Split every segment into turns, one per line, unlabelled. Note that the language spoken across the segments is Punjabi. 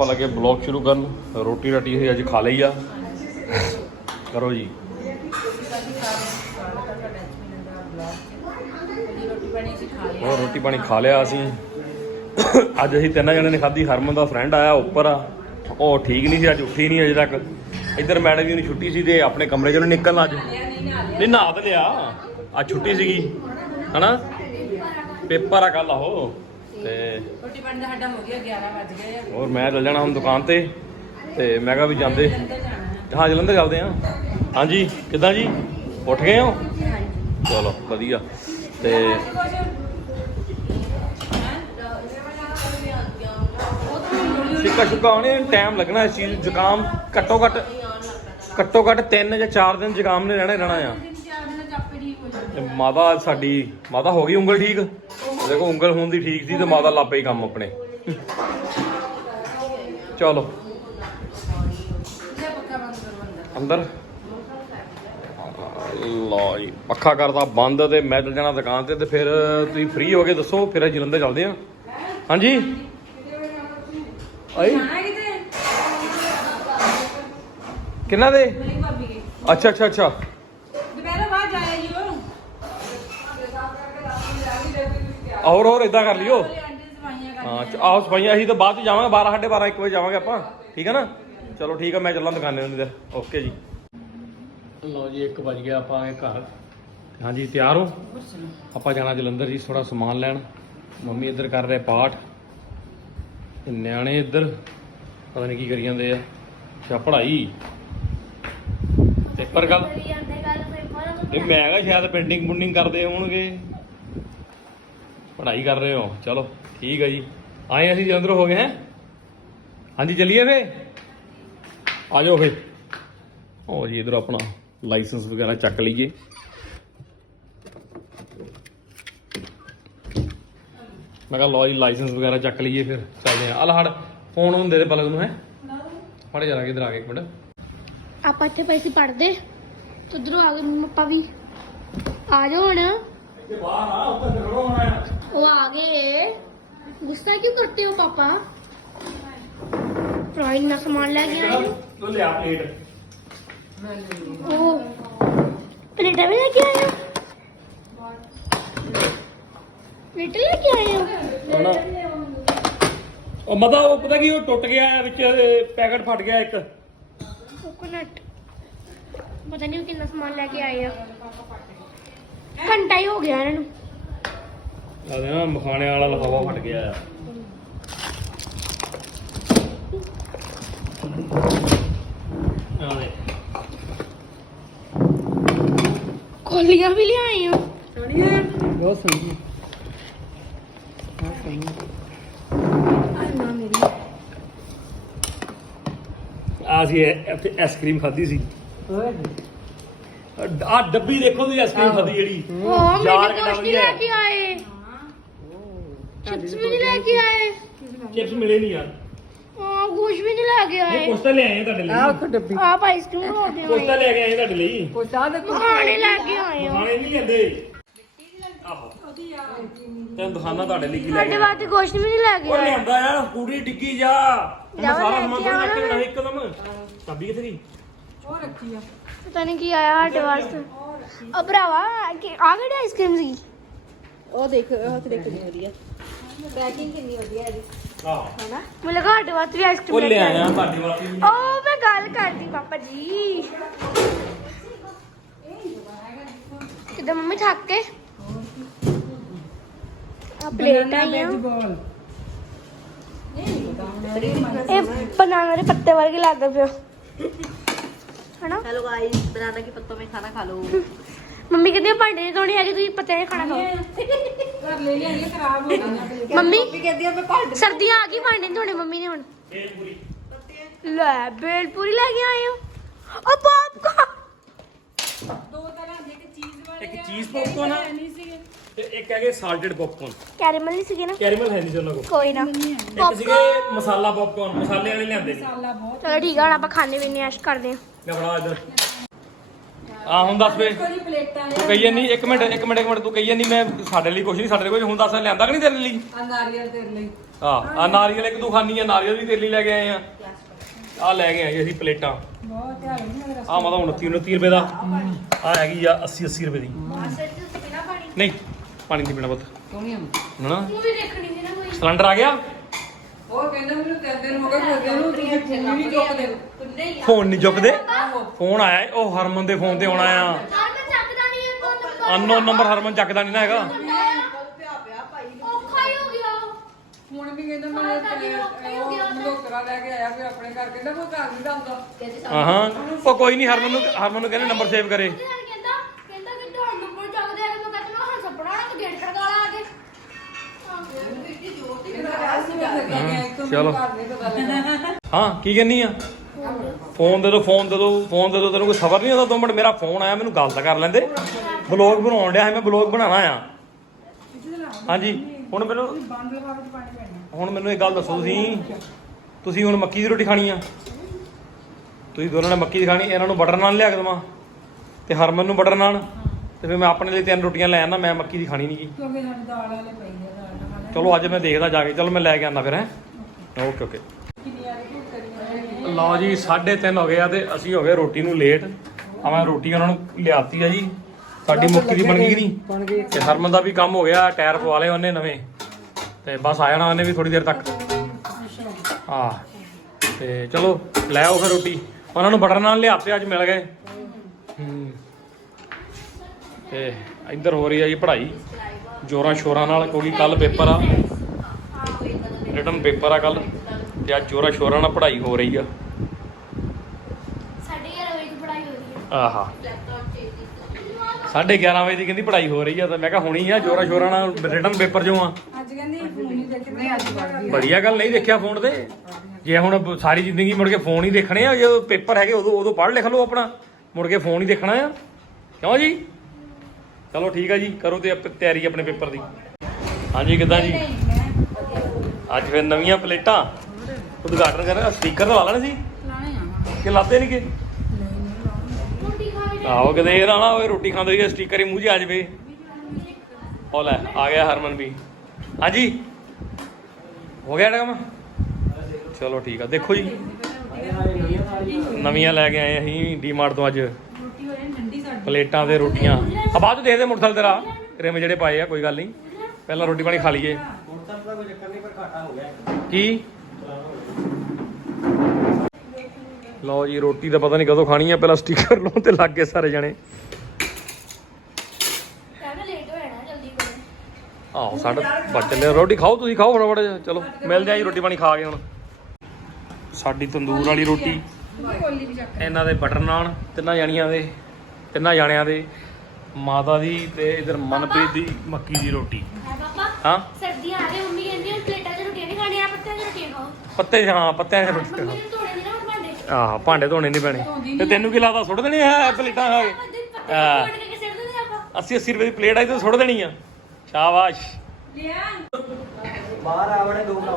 ਆਪਾਂ ਲੱਗੇ ਬਲੌਗ ਸ਼ੁਰੂ ਕਰਨ। ਰੋਟੀ ਰਾਟੀ ਅਸੀਂ ਅੱਜ ਖਾ ਲਈ ਆ। ਕਰੋ ਜੀ। ਹੋਰ ਰੋਟੀ ਪਾਣੀ ਖਾ ਲਿਆ ਅਸੀਂ। ਅੱਜ ਅਸੀਂ ਤਿੰਨਾਂ ਜਣੇ ਨੇ ਖਾਧੀ। ਹਰਮਨ ਦਾ ਫਰੈਂਡ ਆਇਆ ਉੱਪਰ ਆ। ਉਹ ਠੀਕ ਨਹੀਂ ਸੀ, ਅੱਜ ਉੱਠੀ ਨਹੀਂ ਅਜੇ ਤੱਕ। ਇੱਧਰ ਮੈਡਮ ਜੀ ਨੂੰ ਛੁੱਟੀ ਸੀ ਤੇ ਆਪਣੇ ਕਮਰੇ ਚੋਂ ਨੀ ਨਿਕਲਣਾ ਅੱਜ। ਨਹੀਂ, ਨਹਾ ਤਾਂ ਲਿਆ। ਅੱਜ ਛੁੱਟੀ ਸੀਗੀ। ਹਨਾ? ਪੇਪਰ ਆ ਕੱਲ ਆਹੋ। ਤੇ
ਰੋਟੀ ਪਾਣੀ ਦਾ ਸਾਡਾ ਹੋ ਗਿਆ 11 ਵੱਜ ਗਏ ਆ।
ਹੋਰ ਮੈਂ ਚੱਲ ਜਾਣਾ ਹੁਣ ਦੁਕਾਨ ਤੇ ਤੇ ਮੈਂ ਕਿਹਾ ਵੀ ਜਾਂਦੇ।
ਹੈ।
ਜਲੰਧਰ ਚੱਲਦੇ ਆ ਹਾਂਜੀ ਕਿੱਦਾਂ ਜੀ? ਉੱਠ ਗਏ ਹੋ? ਚਲੋ ਵਧੀਆ। ਤੇ ਸਿੱਕਾ ਸ਼ੁਕਾ ਆਉਣੇ ਟਾਈਮ ਲੱਗਣਾ ਇਸ ਚੀਜ਼ ਜ਼ੁਕਾਮ ਘੱਟੋ ਘੱਟ ਘੱਟੋ ਘੱਟ 3 ਜਾਂ 4 ਦਿਨ ਜ਼ੁਕਾਮ ਨੇ ਰਹਿਣਾ ਰਹਿਣਾ ਆ। ਤੇ ਮਾਤਾ ਸਾਡੀ, ਮਾਤਾ ਹੋ ਗਈ ਉਂਗਲ ਠੀਕ? ਦੇਖੋ, ਉਂਗਲ ਹੋਣ ਦੀ ਠੀਕ ਸੀ ਤੇ ਮਾਤਾ ਲਾਪੇ ਹੀ ਕੰਮ ਆਪਣੇ। ਚਲੋ। ਅੰਦਰ। ਲਓ ਜੀ, ਪੱਖਾ ਕਰਦਾ ਬੰਦ ਤੇ ਮੈਂ ਚੱਲ ਜਾਣਾ ਦੁਕਾਨ ਤੇ ਤੇ ਫਿਰ ਤੁਸੀਂ ਫ੍ਰੀ ਹੋ ਕੇ ਦੱਸੋ, ਫਿਰ ਅਸੀਂ ਜਲੰਧਰ ਚੱਲਦੇ ਆ ਹਾਂਜੀ? ਆਈ? ਕਿੰਨਾ ਦੇ? ਅੱਛਾ ਅੱਛਾ ਅੱਛਾ
ਦੁਪਹਿਰ ਬਾਅਦ ਜਾਇਆ ਜੀ ਉਹ
ਹੋਰ ਹੋਰ ਇਦਾਂ ਕਰ ਲਿਓ। ਹਾਂ ਚ- ਆਹੋ ਸਫਾਈਆਂ ਅਸੀਂ ਤਾਂ ਬਾਅਦ ਚ ਜਾਵਾਂਗੇ 12 ਸਾਢੇ 12 1 ਵਜੇ ਜਾਵਾਂਗੇ ਆਪਾਂ। ਠੀਕ ਹੈ ਨਾ? ਚਲੋ ਠੀਕ ਹੈ ਮੈਂ ਚੱਲਾਂ ਦੁਕਾਨੇ ਨੂੰ ਇਧਰ। ਓਕੇ ਜੀ। ਲਓ ਜੀ 1 ਵਜ ਗਿਆ ਆਪਾਂ ਆਏ ਘਰ। ਹਾਂਜੀ ਤਿਆਰ ਹੋ? ਆਪਾਂ ਜਾਣਾ ਜਲੰਧਰ ਜੀ ਥੋੜਾ ਸਮਾਨ ਲੈਣ। ਮੰਮੀ ਇੱਧਰ ਕਰ ਰਹੇ ਪਾਠ। ਤੇ ਨਿਆਣੇ ਇੱਧਰ ਪਤਾ ਨਹੀਂ ਕੀ ਕਰੀ ਜਾਂਦੇ ਆ। ਅੱਛਾ ਪੜ੍ਹਾਈ। ਪੇਪਰ ਗੱਲ ਇਹ ਮੈਂ ਹੈਗਾ ਸ਼ਾਇਦ ਪੇਂਟਿੰਗ ਪੁੰਟਿੰਗ ਕਰਦੇ ਹੋਣਗੇ। ਪੜ੍ਹਾਈ ਕਰ ਰਹੇ ਹੋ, ਚਲੋ, ਠੀਕ ਹੈ ਜੀ। ਆਏ ਅਸੀਂ ਜਲੰਧਰ ਹੋ ਗਏ ਹੈ? ਹਾਂਜੀ, ਚੱਲੀਏ ਫੇ ਆ ਜਾਓ ਫੇ ਉਹ ਜੀ, ਇਧਰ ਆਪਣਾ ਲਾਇਸੈਂਸ ਵਗੈਰਾ ਚੱਕ ਲਈਏ। ਮੈਂ ਕਿਹਾ ਲਓ ਜੀ, ਲਾਇਸੈਂਸ ਵਗੈਰਾ ਚੱਕ ਲਈਏ ਫਿਰ, ਚੱਲਦੇ ਆ ਆ ਲੈ ਹੜ ਫੋਨ ਹੁੰਦੇ ਦੇ ਪਲਕ ਨੂੰ ਹੈ? ਫੜ ਜਰਾ ਇਧਰ ਆ ਕੇ ਇੱਕ ਮਿੰਟ।
ਆਪਾਂ ਇੱਥੇ ਪਏ ਸੀ ਪੜਦੇ ਉਧਰੋਂ ਆ ਗਏ ਮੰਮਾ ਪਾਪਾ ਵੀ। ਆ ਜਾਓ ਹੁਣ।
ਆ
ਉਹ ਆ ਗਏ। ਗੁੱਸਾ ਕਿਉਂ ਕਰਤੇ ਹੋ ਪਾਪਾ? ਭਰਾ ਇੰਨਾ ਸਮਾਨ ਲੈ ਹੋ?
ਤੂੰ ਲਿਆ ਪਲੇਟ।
ਉਹ ਪਲੇਟਾਂ ਵੀ ਲੈ ਕੇ ਹੋ? ਪਲੇਟ ਲੈ ਕੇ
ਹਣਾ ਉਹ ਮਦਾ ਉਹ ਪਤਾ ਕੀ ਉਹ ਟੁੱਟ ਗਿਆ ਵਿੱਚ ਪੈਕਟ ਫਟ ਗਿਆ ਇੱਕ।
ਕੋਕੋਨਟ। ਪਤਾ ਨਹੀਂ ਉਹ ਕਿੰਨਾ ਸਮਾਨ ਲੈ ਕੇ ਆਏ ਆ। ਘੰਟਾ ਹੀ ਹੋ ਗਿਆ ਇਹਨਾਂ ਨੂੰ।
ਆ ਦੇ ਨਾ ਮਖਾਣੇ ਵਾਲਾ ਲਫਾਫਾ ਫਟ ਗਿਆ ਆ। ਆ ਦੇ
ਕੋਲੀਆਂ ਵੀ ਲਿਆਏ ਹੋ
ਬਹੁਤ ਸੋਹਣੀ
ਆ ਸੀ ਇਹ- ਇੱਥੇ ਆਈਸਕ੍ਰੀਮ ਖਾਧੀ ਸੀ। ਆ ਡੱਬੀ ਦੇਖੋ ਤੁਸੀਂ ਆਈਸਕ੍ਰੀਮ ਖਾਧੀ ਜਿਹੜੀ।
ਉਹ
ਯਾਰ
ਮੈਨੂੰ
ਕਿੰਨਾ
ਕੁਛ ਨਹੀਂ
ਵਧੀਆ।
ਲੈ ਕੇ ਆਏ। ਚਿਪਸ ਵੀ ਨਹੀਂ ਲੈ ਕੇ ਆਏ।
ਚਿਪਸ ਮਿਲੇ ਨਹੀਂ ਯਾਰ।
ਹਾਂ ਕੁਛ ਵੀ ਨਹੀਂ ਲੈ ਕੇ
ਇਹ
ਆਏ।
ਕੁਛ ਤਾਂ ਲੈ ਆਏ ਤੁਹਾਡੇ
ਆਹ
ਲਈ
ਕੋ ਡੱਬੀ।
ਆਪ ਆਈਸਕ੍ਰੀਮ ਹੋ ਗਏ
ਕੁਛ ਤਾਂ ਲੈ ਕੇ ਆਏ ਤੁਹਾਡੇ ਲਈ।
ਪੋਚਾ ਦੇ
ਖਾਣੇ ਲੈ ਕੇ ਆਏ ਹੋ
ਖਾਣੇ ਨਹੀਂ ਲੈਂਦੇ। ਆਹੋ। ਤੈਨੂੰ ਦਿਖਾਣਾ ਤੁਹਾਡੇ ਲਈ ਕੀ ਲੈ ਕੇ
ਸਾਡੇ
ਆਏ।
ਵਾਸਤੇ ਕੁਛ ਵੀ ਨਹੀਂ ਲੈ ਕੇ
ਉਹ
ਆਏ।
ਲਿਆਂਦਾ ਯਾਰ ਪੂਰੀ ਡਿੱਗੀ ਜਾ। ਮੈਂ
ਜਾਓ
ਸਾਰਾ
ਲੈ
ਸਮਾਨ
ਕੇ
ਤਾਂ
ਆਓ
ਰੱਖ ਕੇ
ਨਾ।
ਨਹੀਂ ਇੱਕਦਮ। ਚਾਬੀ ਕਿੱਥੇ ਗਈ?
ਉਹ ਰੱਖੀ ਆ
ਪਤਾ ਨਹੀਂ ਕੀ ਆਇਆ ਸਾਡੇ ਵਾਸਤੇ ਉਹ ਭਰਾਵਾ ਕਿ ਆ ਕਿਹੜੀ ਆਈਸਕ੍ਰੀਮ ਸੀ
ਉਹ ਦੇਖ ਉਹ ਤੇ ਦੇਖ ਕਿੰਨੀ ਵਧੀਆ ਪੈਕਿੰਗ ਕਿੰਨੀ ਵਧੀਆ ਇਹਦੀ
ਆਹ
ਹਨਾ ਮੈਨੂੰ ਲੱਗਾ ਸਾਡੇ ਵਾਸਤੇ ਵੀ ਆਈਸਕ੍ਰੀਮ
ਉਹ
ਲੈ
ਲੈ
ਕੇ ਆਏ
ਆਇਆ ਤੁਹਾਡੇ ਵਾਸਤੇ ਵੀ।
ਉਹ ਮੈਂ ਗੱਲ ਕਰਦੀ ਪਾਪਾ ਜੀ ਕਿਦਾਂ ਮੰਮੀ ਥੱਕ ਕੇ ਆ ਪਲੇਟ ਆਈਆਂ
ਬੋਲ
ਇਹ ਬਨਾਨਾ ਦੇ ਪੱਤੇ ਵਰਗੇ ਲੱਗਦਾ ਪਿਆ ਹਨਾ
हेलो गाइस बनाना के पत्तों में खाना खा लो
ਮੰਮੀ ਕਹਿੰਦੀ ਆ ਭਾਂਡੇ ਨਹੀਂ ਧੋਣੇ ਹੈਗੇ ਤੁਸੀਂ ਪੱਤੇ ਨਹੀਂ ਖਾਣਾ ਖਾਓ
ਘਰ ਲੈ ਲਿਆਈਏ ਖਰਾਬ ਹੋ ਗਈਆਂ
ਮੰਮੀ
कहती है मैं पढ़
ਸਰਦੀਆਂ ਆ ਗਈ ਭਾਂਡੇ ਨਹੀਂ ਧੋਣੇ ਮੰਮੀ ਨੇ ਹੁਣ ਲੈ ਬੇਲਪੂਰੀ ਲੈ ਕੇ ਆਏ ਹੋ ਉਹ ਪਾਪਕਾ
ਦੋ ਤਰ੍ਹਾਂ ਦੇ ਇੱਕ ਚੀਜ਼
ਪੌਪਕੌਰਨ ਆ
ਨਹੀਂ ਸੀਗੇ
ਤੇ ਇੱਕ ਹੈਗੇ ਸਾਲਟਡ ਪੌਪਕੌਰਨ
ਕੈਰਮਲ ਨਹੀਂ ਸੀਗੇ ਨਾ?
ਕੈਰਮਲ ਹੈ ਨਹੀਂ ਸੀ ਉਹਨਾਂ ਕੋਲ।
ਕੋਈ ਨਾ।
ਇੱਕ ਸੀਗੇ ਮਸਾਲਾ ਪੌਪਕੌਰਨ ਮਸਾਲੇ ਵਾਲੇ ਲਿਆਂਦੇ ਸੀ।
ਮਸਾਲਾ ਬਹੁਤ
ਚਲੋ ਠੀਕ ਆ ਹੁਣ ਆਪਾਂ ਖਾਣੇ ਪੀਣੇ ਐਸ਼ ਕਰਦੇ ਹਾਂ
ਲੈ ਫੜਾ ਇੱਧਰ। ਆ ਹੁਣ ਦੱਸ ਵੇ।
ਕੋਈ ਪਲੇਟਾਂ
ਤੂੰ ਕਹੀ ਨਹੀਂ ਇੱਕ ਮਿੰਟ ਇੱਕ ਮਿੰਟ ਇੱਕ ਮਿੰਟ ਤੂੰ ਕਹੀ ਨਹੀਂ ਮੈਂ ਸਾਡੇ ਲਈ ਕੁਝ ਨਹੀਂ ਸਾਡੇ ਲਈ ਕੁਝ ਹੁਣ ਦੱਸ ਲਿਆਂਦਾ ਕਿ ਨਹੀਂ ਤੇਰੇ ਲਈ?
ਆ ਨਾਰੀਅਲ ਤੇਰੇ ਲਈ।
ਆ ਆ ਨਾਰੀਅਲ ਇੱਕ ਤੂੰ ਖਾਣੀ ਆ ਨਾਰੀਅਲ ਦੀ ਤੇਲੀ ਲੈ ਕੇ ਆਏ ਆ। ਆ ਲੈ ਕੇ ਆਏ ਜੀ ਅਸੀਂ ਪਲੇਟਾਂ। ਆ ਮਤਲਬ 29 29 ਰੁਪਏ ਦਾ। ਆ ਹੈਗੀ ਆ 80 80 ਰੁਪਏ ਦੀ। ਨਹੀਂ ਪਾਣੀ ਨਹੀਂ ਪੀਣਾ ਪੁੱਤ। ਨਾ।
ਮੂਵੀ ਦੇਖਣੀ ਸੀ ਨਾ ਕੋਈ।
ਸਿਲੰਡਰ ਆ ਗਿਆ?
ਉਹ ਕਹਿੰਦਾ ਮੈਨੂੰ ਤਿੰਨ ਦਿਨ ਹੋ ਗਏ ਬੋਲਦੇ ਨੂੰ ਤੁਸੀਂ ਫੋਨ ਨਹੀਂ ਚੁੱਕਦੇ।
ਫੋਨ ਨਹੀਂ ਚੁੱਕਦੇ? ਫੋਨ ਆਇਆ ਏ, ਉਹ ਹਰਮਨ ਦੇ ਫੋਨ ਤੇ ਆਉਣਾ ਆ।
ਨਹੀਂ ਤੋਂ
ਅਨਨੋਨ ਨੰਬਰ ਹਰਮਨ ਚੱਕਦਾ ਨਹੀਂ ਨਾ ਹੈਗਾ
ਔਖਾ ਹੀ ਹੋ ਗਿਆ
ਹੁਣ ਵੀ ਕਹਿੰਦਾ ਮੈਂ ਉਹ ਲੋਕਰਾ ਲੈ ਕੇ ਆਇਆ ਫਿਰ ਆਪਣੇ ਘਰ ਕਹਿੰਦਾ ਕੋਈ ਘਰ ਨਹੀਂ ਦੰਦਾ
ਹਾਂ ਹਾਂ ਉਹ ਕੋਈ ਨਹੀਂ ਹਰਮਨ ਨੂੰ ਹਰਮਨ ਨੂੰ ਕਹਿੰਦੇ ਨੰਬਰ ਸੇਵ ਕਰੇ।
ਉਹਦੇ ਨਾਲ ਕਹਿੰਦਾ ਕਹਿੰਦਾ ਕਿ ਤੁਹਾਨੂੰ ਨੰਬਰ ਚੱਕਦੇ ਆ ਮੈਂ ਕਹਿੰਦਾ ਮੈਂ ਹੰਸ ਪੜਾਣਾ ਤੇ ਗੇਟ ਖੜਕਾ ਲਾ ਆ ਕੇ
ਚਲੋ। ਹਾਂ ਕੀ ਕਹਿੰਨੀ ਆ? ਫੋਨ ਦੇ ਦੋ ਫੋਨ ਦੇ ਦੋ ਫੋਨ ਦੇ ਦੋ ਤੈਨੂੰ ਕੋਈ ਖਬਰ ਨਹੀਂ ਹੁੰਦਾ ਦੋ ਮਿੰਟ ਮੇਰਾ ਫੋਨ ਆਇਆ ਮੈਨੂੰ ਗੱਲ ਤਾਂ ਕਰ ਲੈਂਦੇ। ਬਲੌਗ ਬਣਾਉਣ ਡਿਆ ਸੀ ਮੈਂ ਬਲੌਗ ਬਣਾਉਣਾ ਆ। ਹਾਂਜੀ। ਹੁਣ ਮੈਨੂੰ ਹੁਣ ਮੈਨੂੰ ਇੱਕ ਗੱਲ ਦੱਸੋ ਤੁਸੀਂ। ਤੁਸੀਂ ਹੁਣ ਮੱਕੀ ਦੀ ਰੋਟੀ ਖਾਣੀ ਆ। ਤੁਸੀਂ ਦੋਨਾਂ ਨੇ ਮੱਕੀ ਦੀ ਖਾਣੀ ਇਹਨਾਂ ਨੂੰ ਬਟਰ ਨਾਨ ਲਿਆ ਕੇ ਦੇਵਾਂ। ਤੇ ਹਰਮਨ ਨੂੰ ਬਟਰ ਨਾਨ ਤੇ ਫਿਰ ਮੈਂ ਆਪਣੇ ਲਈ ਤਿੰਨ ਰੋਟੀਆਂ ਲੈ ਆਣਾ ਮੈਂ ਮੱਕੀ ਦੀ ਖਾਣੀ ਨਹੀਂ ਗੀ।
ਕਿਉਂਕਿ ਸਾਡੀ ਦਾਲ ਵਾਲੇ ਪਈ ਆ ਦਾਲ ਨਾਲ ਖਾਣਾ।
ਚਲੋ ਅੱਜ ਮੈਂ ਦੇਖਦਾ ਜਾ ਕੇ। ਚਲੋ ਮੈਂ ਲੈ ਕੇ ਆਉਂਦਾ ਫਿਰ ਹੈ। Okay okay. ਲਓ ਜੀ 3:30 ਹੋ ਗਏ ਆ ਤੇ ਅਸੀਂ ਹੋ ਗਏ ਰੋਟੀ ਨੂੰ ਲੇਟ ਆ ਮੈਂ ਰੋਟੀ ਉਹਨਾਂ ਨੂੰ ਲਿਆਤੀ ਆ ਜੀ। ਸਾਡੀ ਮੁੱਕੀ ਦੀ ਬਣ ਗਈ ਕਿ ਨਹੀਂ?
ਬਣ ਗਏ
ਤੇ ਹਰਮਨ ਦਾ ਵੀ ਕੰਮ ਹੋ ਗਿਆ ਟਾਇਰ ਪਵਾ ਲਏ ਉਹਨੇ ਨਵੇਂ। ਤੇ ਬਸ ਆ ਜਾਣਾ ਉਹਨੇ ਵੀ ਥੋੜੀ ਦੇਰ ਤੱਕ। ਹਾਂ। ਤੇ ਚਲੋ ਲੈ ਆਓ ਫਿਰ ਰੋਟੀ। ਉਹਨਾਂ ਨੂੰ ਬਟਰ ਨਾਨ ਲਿਆਤੇ ਅੱਜ ਮਿਲ ਗਏ। ਹੂੰ। ਤੇ ਇੱਧਰ ਹੋ ਰਹੀ ਆ ਜੀ ਪੜ੍ਹਾਈ। ਜੋਰਾਂ ਸ਼ੋਰਾਂ ਨਾਲ ਕਿਉਂਕਿ ਕੱਲ ਪੇਪਰ ਆ। ਰਿਟਨ ਪੇਪਰ ਆ ਕੱਲ ਤੇ ਅੱਜ ਜੋਰਾਂ ਸ਼ੋਰਾਂ ਨਾਲ ਪੜ੍ਹਾਈ ਹੋ ਰਹੀ ਆ।
ਸਾਡੇ 11 ਵਜੇ ਦੀ ਪੜਾਈ ਹੋ ਰਹੀ ਹੈ
ਆਹਾ। 11:30 ਵਜੇ ਦੀ ਕਹਿੰਦੀ ਪੜ੍ਹਾਈ ਹੋ ਰਹੀ ਆ ਤਾਂ ਮੈਂ ਕਿਹਾ ਹੁਣੀ ਆ ਜੋਰਾਂ ਸ਼ੋਰਾਂ ਨਾਲ ਰਿਟਨ ਪੇਪਰ ਜੋ ਆ।
ਅੱਜ ਕਹਿੰਦੀ ਫੋਨ ਨਹੀਂ ਦੇਖਦੇ ਅੱਜ
ਗੱਲ ਨਹੀਂ ਦੇਖਿਆ ਫੋਨ ਤੇ। ਜੇ ਹੁਣ ਸਾਰੀ ਜ਼ਿੰਦਗੀ ਮੁੜ ਕੇ ਫੋਨ ਹੀ ਦੇਖਣੇ ਆ ਜਦੋਂ ਪੇਪਰ ਹੈਗੇ ਉਦੋਂ ਉਦੋਂ ਪੜ੍ਹ ਲਿਖ ਲਓ ਆਪਣਾ। ਮੁੜ ਕੇ ਫੋਨ ਹੀ ਦੇਖਣਾ ਆ। ਕਿਉਂ ਜੀ? ਚਲੋ ਠੀਕ ਆ ਜੀ ਕਰੋ ਤੇ ਆਪ- ਤਿਆਰੀ ਆਪਣੇ ਪੇਪਰ ਦੀ। ਹਾਂਜੀ ਕਿੱਦਾਂ ਜੀ? ਅੱਜ ਫਿਰ ਨਵੀਆਂ ਪਲੇਟਾਂ। ਉਦਘਾਟਨ ਕਰ ਸਪੀਕਰ ਲਵਾ ਲੈਣੇ ਸੀ?
ਲਾਣੇ ਆ।
ਕਿ ਲਾਤੇ ਨਹੀਂ ਕੇ? ਆਹੋ ਕਿਤੇ ਇਹ ਨਾ ਨਾ ਹੋਏ ਰੋਟੀ ਖਾਂਦੇ ਹੋਏ ਸਟicker ਹੀ ਮੂੰਹ 'ਚ ਆ ਜਾਵੇ। ਉਹ ਲੈ ਆ ਗਿਆ ਹਰਮਨ ਵੀ। ਹਾਂਜੀ? ਹੋ ਗਿਆ ਕੰਮ? ਚਲੋ ਠੀਕ ਆ ਦੇਖੋ ਜੀ। ਨਵੀਆਂ ਲੈ ਕੇ ਆਏ ਅਸੀਂ ਡੀਮਾਰਟ ਤੋਂ ਅੱਜ।
ਹੋ
ਪਲੇਟਾਂ ਤੇ ਰੋਟੀਆਂ। ਆ ਬਾਅਦ ਚ ਦੇਖਦੇ ਮੋਟਰਸਾਈਕਲ ਤੇਰਾ ਰਿਮ ਜਿਹੜੇ ਪਾਏ ਆ ਕੋਈ ਗੱਲ ਨਹੀਂ। ਪਹਿਲਾਂ ਰੋਟੀ ਪਾਣੀ ਖਾ ਲਈਏ। ਕੀ? ਲਓ ਜੀ ਰੋਟੀ ਤਾਂ ਪਤਾ ਨਹੀਂ ਕਦੋਂ ਖਾਣੀ ਆ ਪਹਿਲਾਂ ਸਟicker ਲਾਉਣ ਤੇ ਲੱਗ ਗਏ ਸਾਰੇ ਜਣੇ। ਆਹੋ ਸਾਡਾ ਰੋਟੀ ਖਾਓ ਤੁਸੀਂ ਖਾਓ ਫਟਾਫਟ ਚਲੋ ਮਿਲਦੇ ਆ ਜੀ ਰੋਟੀ ਪਾਣੀ ਖਾ ਕੇ ਹੁਣ। ਸਾਡੀ ਤੰਦੂਰ ਵਾਲੀ ਰੋਟੀ ਇਹਨਾਂ ਦੇ ਬਟਰ ਨਾਨ ਤਿੰਨਾਂ ਜਾਣੀਆਂ ਦੇ ਤਿੰਨਾਂ ਜਾਣਿਆਂ ਦੇ ਮਾਤਾ ਦੀ ਤੇ ਇਧਰ ਮਨਪ੍ਰੀਤ ਦੀ ਮੱਕੀ ਦੀ ਰੋਟੀ।
ਹੈ ਸਰਦੀਆਂ ਆ ਗਈ ਮੰਮੀ ਕਹਿੰਦੀ ਪਲੇਟਾਂ 'ਚ ਰੋਟੀਆਂ ਨਹੀਂ ਖਾਣੀਆਂ ਪੱਤਿਆਂ 'ਚ ਰੋਟੀਆਂ ਖਾਓ।
ਪੱਤੇ ਹਾਂ ਪੱਤਿਆਂ ਦੇ ਰੋਟੀ
ਮੰਮੀ
ਆਹ ਭਾਂਡੇ ਧੋਣੇ ਨਹੀਂ ਪੈਣੇ। ਤੇ ਤੈਨੂੰ ਕੀ ਲੱਗਦਾ ਸੁੱਟ ਦੇਣੀ ਹੈ ਪਲੇਟਾਂ ਖਾ ਕੇ?
ਪੱਤੇ ਪੱਤੇ
ਹਾਂ।
ਤੋੜ ਕੇ ਸਿੱਟ ਦਿੰਦੇ ਆਪਾਂ।
80 80 ਰੁਪਏ ਦੀ ਪਲੇਟ ਆਈ ਤੇ ਸੁੱਟ ਦੇਣੀ ਆ। ਸ਼ਾਬਾਸ਼।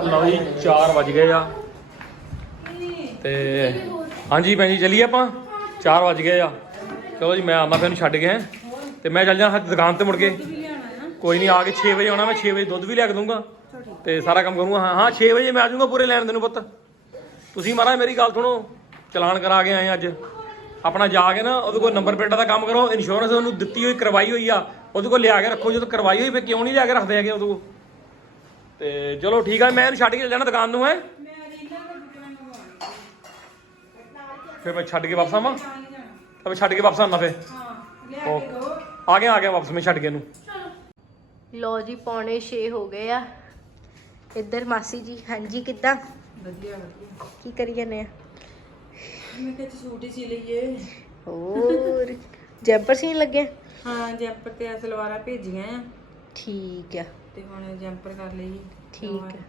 ਲਓ ਜੀ 4 ਵਜ ਗਏ ਆ। ਤੇ ਹਾਂਜੀ ਭੈਣ ਜੀ ਚੱਲੀਏ ਆਪਾਂ? 4 ਵਜ ਗਏ ਆ। ਚਲੋ ਜੀ ਮੈਂ ਆਉਂਦਾ ਫਿਰ ਨੂੰ ਛੱਡ ਕੇ ਹੈਂ। ਤੇ ਮੈਂ ਚੱਲ ਜਾਣਾ ਦੁਕਾਨ ਤੇ ਮੁੜ ਕੇ। ਕੋਈ ਨਹੀਂ ਆ ਕੇ 6 ਵਜੇ ਆਉਣਾ ਮੈਂ 6 ਵਜੇ ਦੁੱਧ ਵੀ ਲਿਆ ਕੇ ਦੂੰਗਾ ਤੇ ਸਾਰਾ ਕੰਮ ਕਰੂੰਗਾ। ਹਾਂ ਹਾਂ 6 ਵਜੇ ਮੈਂ ਆ ਜਾਊਂਗਾ ਪੂਰੇ ਲੈਣ ਦੇ ਨੂੰ ਪੁੱਤ। ਤੁਸੀਂ ਮਹਾਰਾਜ ਮੇਰੀ ਗੱਲ ਸੁਣੋ। ਚਲਾਨ ਕਰਾ ਕੇ ਆਏ ਅੱਜ। ਆਪਣਾ ਜਾ ਕੇ ਨਾ ਉਹਦੇ ਕੋਲ ਨੰਬਰ ਪਲੇਟਾਂ ਦਾ ਕੰਮ ਕਰੋ ਇੰਸ਼ੋਰੈਂਸ ਉਹਨੂੰ ਦਿੱਤੀ ਹੋਈ ਕਰਵਾਈ ਹੋਈ ਆ। ਉਹਦੇ ਕੋਲ ਲਿਆ ਕੇ ਰੱਖੋ ਜਦੋਂ ਕਰਵਾਈ ਹੋਈ ਫੇ ਕਿਉਂ ਨਹੀਂ ਲਿਆ ਕੇ ਰੱਖਦੇ ਹੈਗੇ ਉਹਦੇ ਕੋਲ? ਤੇ ਚਲੋ ਠੀਕ ਆ ਮੈਂ ਇਹਨੂੰ ਛੱਡ ਕੇ ਚੱਲ ਜਾਣਾ ਦੁਕਾਨ ਨੂੰ ਹੈ? ਫਿਰ ਮੈਂ ਛੱਡ ਕੇ ਵਾਪਸ ਆਵਾਂ? ਤਾਂ ਮੈਂ ਛੱਡ ਕੇ ਵਾਪਸ ਆਉਣਾ ਫੇ ਆ ਗਿਆ ਆ ਗਿਆ ਵਾਪਸ ਮੈਂ ਛੱਡ ਕੇ ਇਹਨੂੰ।
ਲੋ ਜੀ ਪੌਣੇ 6 ਹੋ ਗਏ ਆ। ਇੱਧਰ ਮਾਸੀ ਜੀ ਹਾਂਜੀ ਕਿੱਦਾਂ?
ਵਧੀਆ ਵਧੀਆ।
ਕੀ ਕਰੀ ਜਾਂਦੇ ਆ?
ਮੈਂ ਕਿਹਾ ਸੂਟ ਹੀ ਸੀ ਲਈਏ।
ਹੋਰ ਜੈਂਪਰ ਸੀਨ ਲੱਗੇ
ਹਾਂ ਜੈਂਪਰ ਤੇ ਆ ਸਲਵਾਰਾਂ ਭੇਜੀਆਂ ਆ।
ਠੀਕ ਆ।
ਤੇ ਹੁਣ ਜੈਂਪਰ ਕਰ ਲਈ।
ਠੀਕ ਆ।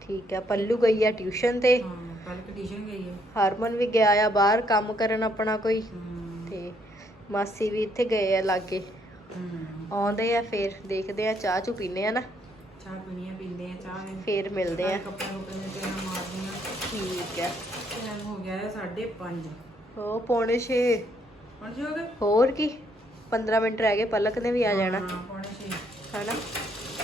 ਠੀਕ ਆ ਪੱਲੂ ਗਈ ਆ ਟਿਊਸ਼ਨ ਤੇ।
ਹਾਂ ਕੱਲ ਕੰਡੀਸ਼ਨ ਗਈ ਹੈ
ਹਾਰਮਨ ਵੀ ਗਿਆ ਆ ਬਾਹਰ ਕੰਮ ਕਰਨ ਆਪਣਾ ਕੋਈ। ਤੇ ਮਾਸੀ ਵੀ ਇੱਥੇ ਗਏ ਆ ਲਾਗੇ। ਆਉਂਦੇ ਆ ਫੇਰ ਦੇਖਦੇ ਆ ਚਾਹ ਚੁ ਪੀਨੇ ਆ ਨਾ।
ਚਾਹ ਪੀਣੀ ਆ ਪੀਂਦੇ ਆ ਚਾਹ। ਨੇ
ਫੇਰ ਮਿਲਦੇ ਆ।
ਕੱਪੜੇ ਕੁਪੜੇ ਤੇ ਨਾ ਮਾਰਦੀਆਂ
ਠੀਕ ਆ।
ਗਿਆ ਹੈ 5:30
ਉਹ ਪੌਣੇ 6
ਹੁਣ ਜੀ ਹੋ ਗਏ?
ਹੋਰ ਕੀ? 15 ਮਿੰਟ ਰਹਿ ਗਏ ਪਲਕ ਨੇ ਵੀ ਆ ਜਾਣਾ।
ਹਾਂ ਪੌਣੇ 6
ਹਨਾ?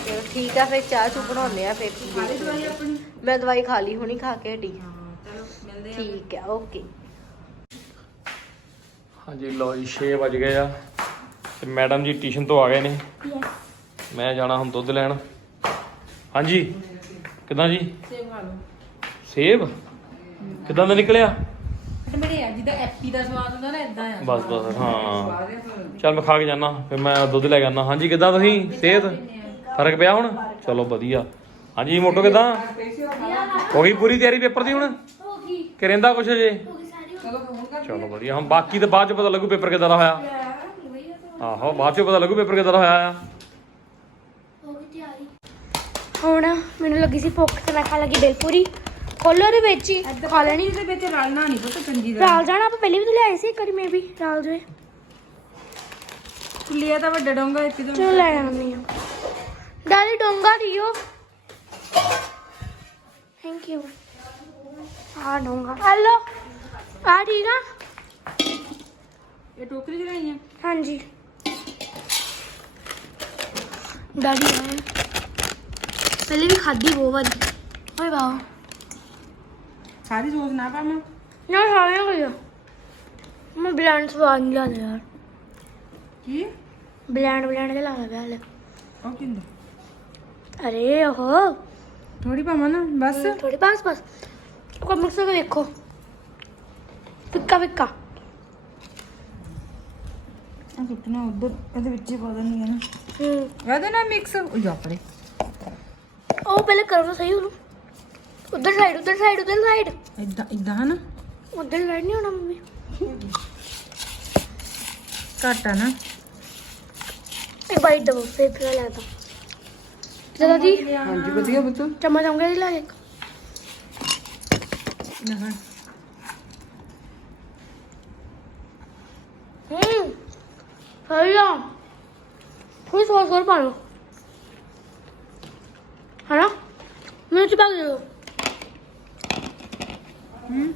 ਚਲੋ ਠੀਕ ਆ ਫਿਰ ਚਾਹ ਚੂ ਬਣਾਉਂਦੇ ਆ ਫਿਰ
ਦਵਾਈ ਆਪਣੀ?
ਮੈਂ ਦਵਾਈ ਖਾ ਲਈ ਹੁਣੀ ਖਾ ਕੇ ਹਟੀ।
ਹਾਂ ਚਲੋ ਮਿਲਦੇ ਆ।
ਠੀਕ ਆ ਓਕੇ।
ਹਾਂਜੀ ਲੋ ਜੀ 6 ਵਜ ਗਏ ਆ। ਤੇ ਮੈਡਮ ਜੀ ਟਿਊਸ਼ਨ ਤੋਂ ਆ ਗਏ ਨੇ। ਮੈਂ ਜਾਣਾ ਹੁਣ ਦੁੱਧ ਲੈਣ। ਹਾਂਜੀ ਕਿਦਾਂ ਜੀ?
ਸੇਬ ਖਾ ਲਓ।
ਸੇਬ? ਕਿਦਾਂ ਦਾ ਨਿਕਲਿਆ?
ਤੇ ਮੇਰੇ ਆ ਜਿਹਦਾ ਐਪੀ ਦਾ ਸਵਾਦ ਹੁੰਦਾ ਨਾ ਇਦਾਂ ਆ
ਬਸ ਬਸ ਹਾਂ।
ਹੈ।
ਚੱਲ ਮੈਂ ਖਾ ਕੇ ਜਾਣਾ ਫਿਰ ਮੈਂ ਦੁੱਧ ਲੈ ਕੇ ਆਣਾ ਹਾਂਜੀ ਕਿਦਾਂ ਤੁਸੀਂ? ਸਿਹਤ? ਫ਼ਰਕ ਪਿਆ ਹੁਣ? ਚਲੋ ਵਧੀਆ। ਹਾਂਜੀ ਮੋਟੋ ਕਿਦਾਂ? ਹੋ ਗਈ ਪੂਰੀ ਤਿਆਰੀ ਪੇਪਰ ਦੀ ਹੁਣ?
ਹੋ ਗਈ।
ਕਿ ਰਹਿੰਦਾ ਕੁਛ ਜੇ
ਹੋ
ਚਲੋ ਵਧੀਆ ਹੁਣ ਬਾਕੀ ਤਾਂ ਬਾਅਦ ਚ ਪਤਾ ਲੱਗੂ ਪੇਪਰ ਕਿਦਾਂ ਦਾ ਹੋਇਆ। ਆਹੋ ਬਾਅਦ ਚ ਪਤਾ ਲੱਗੂ ਪੇਪਰ ਕਿਦਾਂ ਦਾ ਹੋਇਆ ਆ।
ਹੋ ਗਈ ਤਿਆਰੀ। ਹੁਣ ਮੈਨੂੰ ਲੱਗੀ ਸੀ ਭੁੱਖ ਤੇ ਮੈਂ ਖਾ ਲੱਗੀ ਬੇਲਪੂਰੀ। ਕੋਲਰ ਦੇ ਵਿੱਚ ਹੀ। ਖਾ ਲੈਣੀ
ਇਹਦੇ ਵਿੱਚ ਰਲਣਾ ਨਹੀਂ ਪੁੱਤ ਚੰਗੀ ਤਰ੍ਹਾਂ।
ਰਾਲ ਜਾਣਾ ਆਪਾਂ ਪਹਿਲੇ ਵੀ ਤਾਂ ਲਿਆਏ ਸੀ ਕਰੀ ਮੈਂ ਵੀ ਰਾਲ ਜਵੇ
ਲਿਆ ਤਾਂ ਵੱਡਾ ਡੋਂਗਾ ਇੱਕ ਦੋ
ਚਲੋ ਲੈ ਆਉਂਦੀ ਹਾਂ। ਦਾਦੀ ਡੋਂਗਾ ਦਿਓ। ਥੈਂਕ ਯੂ ਆ ਡੋਂਗਾ। ਹਲੋ ਆ ਠੀਕ ਆ।
ਇਹ ਟੋਕਰੀ ਚ ਲਾਈਆਂ
ਹਾਂਜੀ। ਦਾਦੀ ਆਏ। ਪਹਿਲੇ ਵੀ ਖਾਦੀ ਬਹੁਤ ਵਾਰੀ। ਓਏ ਵਾਓ
ਸਾਰੀ ਸੋਸ ਨਾ ਪਾਵਾਂ?
ਨਾ ਸਾਰਿਆਂ ਕੋਲ ਮੈਂ ਬਲੈਂਡ ਸਵਾਦ ਨਹੀਂ ਲੱਗਦਾ ਯਾਰ।
ਕੀ?
ਬਲੈਂਡ ਬਲੈਂਡ ਦੇ ਲੱਗਦਾ ਪਿਆ ਹਲੇ।
ਉਹ ਕਿੰਦਾ?
ਅਰੇ ਓਹੋ
ਥੋੜੀ ਪਾਵਾਂ ਨਾ ਬਸ।
ਥੋੜੀ ਬਸ ਬਸ। ਉਹ ਮਿਕਸ ਕਰਕੇ ਦੇਖੋ। ਫਿੱਕਾ ਫਿੱਕਾ।
ਆ ਸੁੱਟਣਾ ਉਧਰ ਇਹਦੇ ਵਿੱਚ ਹੀ ਪਾ ਦਿੰਦੀ ਆ ਨਾ।
ਹੂੰ
ਇਹਦੇ ਨਾਲ ਮਿਕਸ ਹੋ ਜਾ ਪਰੇ
ਉਹ ਪਹਿਲੇ ਕਰੋ ਸਹੀ ਉਹਨੂੰ। ਉਧਰ ਸਾਈਡ ਉਧਰ ਸਾਈਡ ਉਧਰ ਸਾਈਡ
ਇਦਾਂ ਇਦਾਂ ਹਨਾ?
ਉਧਰ ਸਾਈਡ ਨਹੀਂ ਹੋਣਾ ਮੰਮੀ।
ਘੱਟ ਆ ਨਾ।
ਇੱਕ ਬਾਈਟ ਦਵੋ ਫਿਰ ਫਿਰ ਲੈ ਤਾ। ਜਦਾ ਦੀ
ਹਾਂਜੀ ਵਧੀਆ। ਬੁੱਤ
ਚਮਚ ਆਉਂਗੇ ਦੀ ਲਾ ਇੱਕ?
ਨਾ
ਹੂੰ। ਸਹੀ ਆ। ਥੋੜੀ ਸੌਸ ਹੋਰ ਪਾ ਲਓ। ਹਣਾ ਮੈਨੂੰ ਚ ਪਾ ਦਿਓ।
ਹੂੰ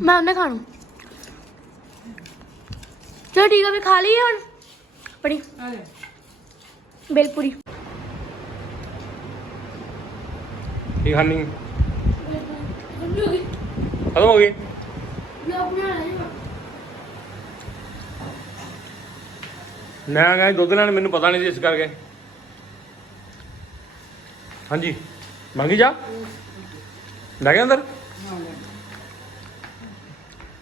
ਮੈਂ ਉਹਨੇ ਖਾਣੂ ਚਲੋ ਠੀਕ ਆ ਵੀ ਖਾ ਲਈ ਹੁਣ।
ਆ ਲੈ।
ਬੇਲਪੂਰੀ
ਕੀ ਖਾਣੀ ਖਤਮ ਹੋ ਗਈ। ਨਾ ਗਾਇ ਦੁੱਧ ਲੈਣ ਮੈਨੂੰ ਪਤਾ ਨਹੀਂ ਸੀ ਇਸ ਕਰਕੇ। ਹਾਂਜੀ। ਮੰਗੀ ਜਾ? ਲੈ ਗਿਆ ਅੰਦਰ?
ਹਾਂ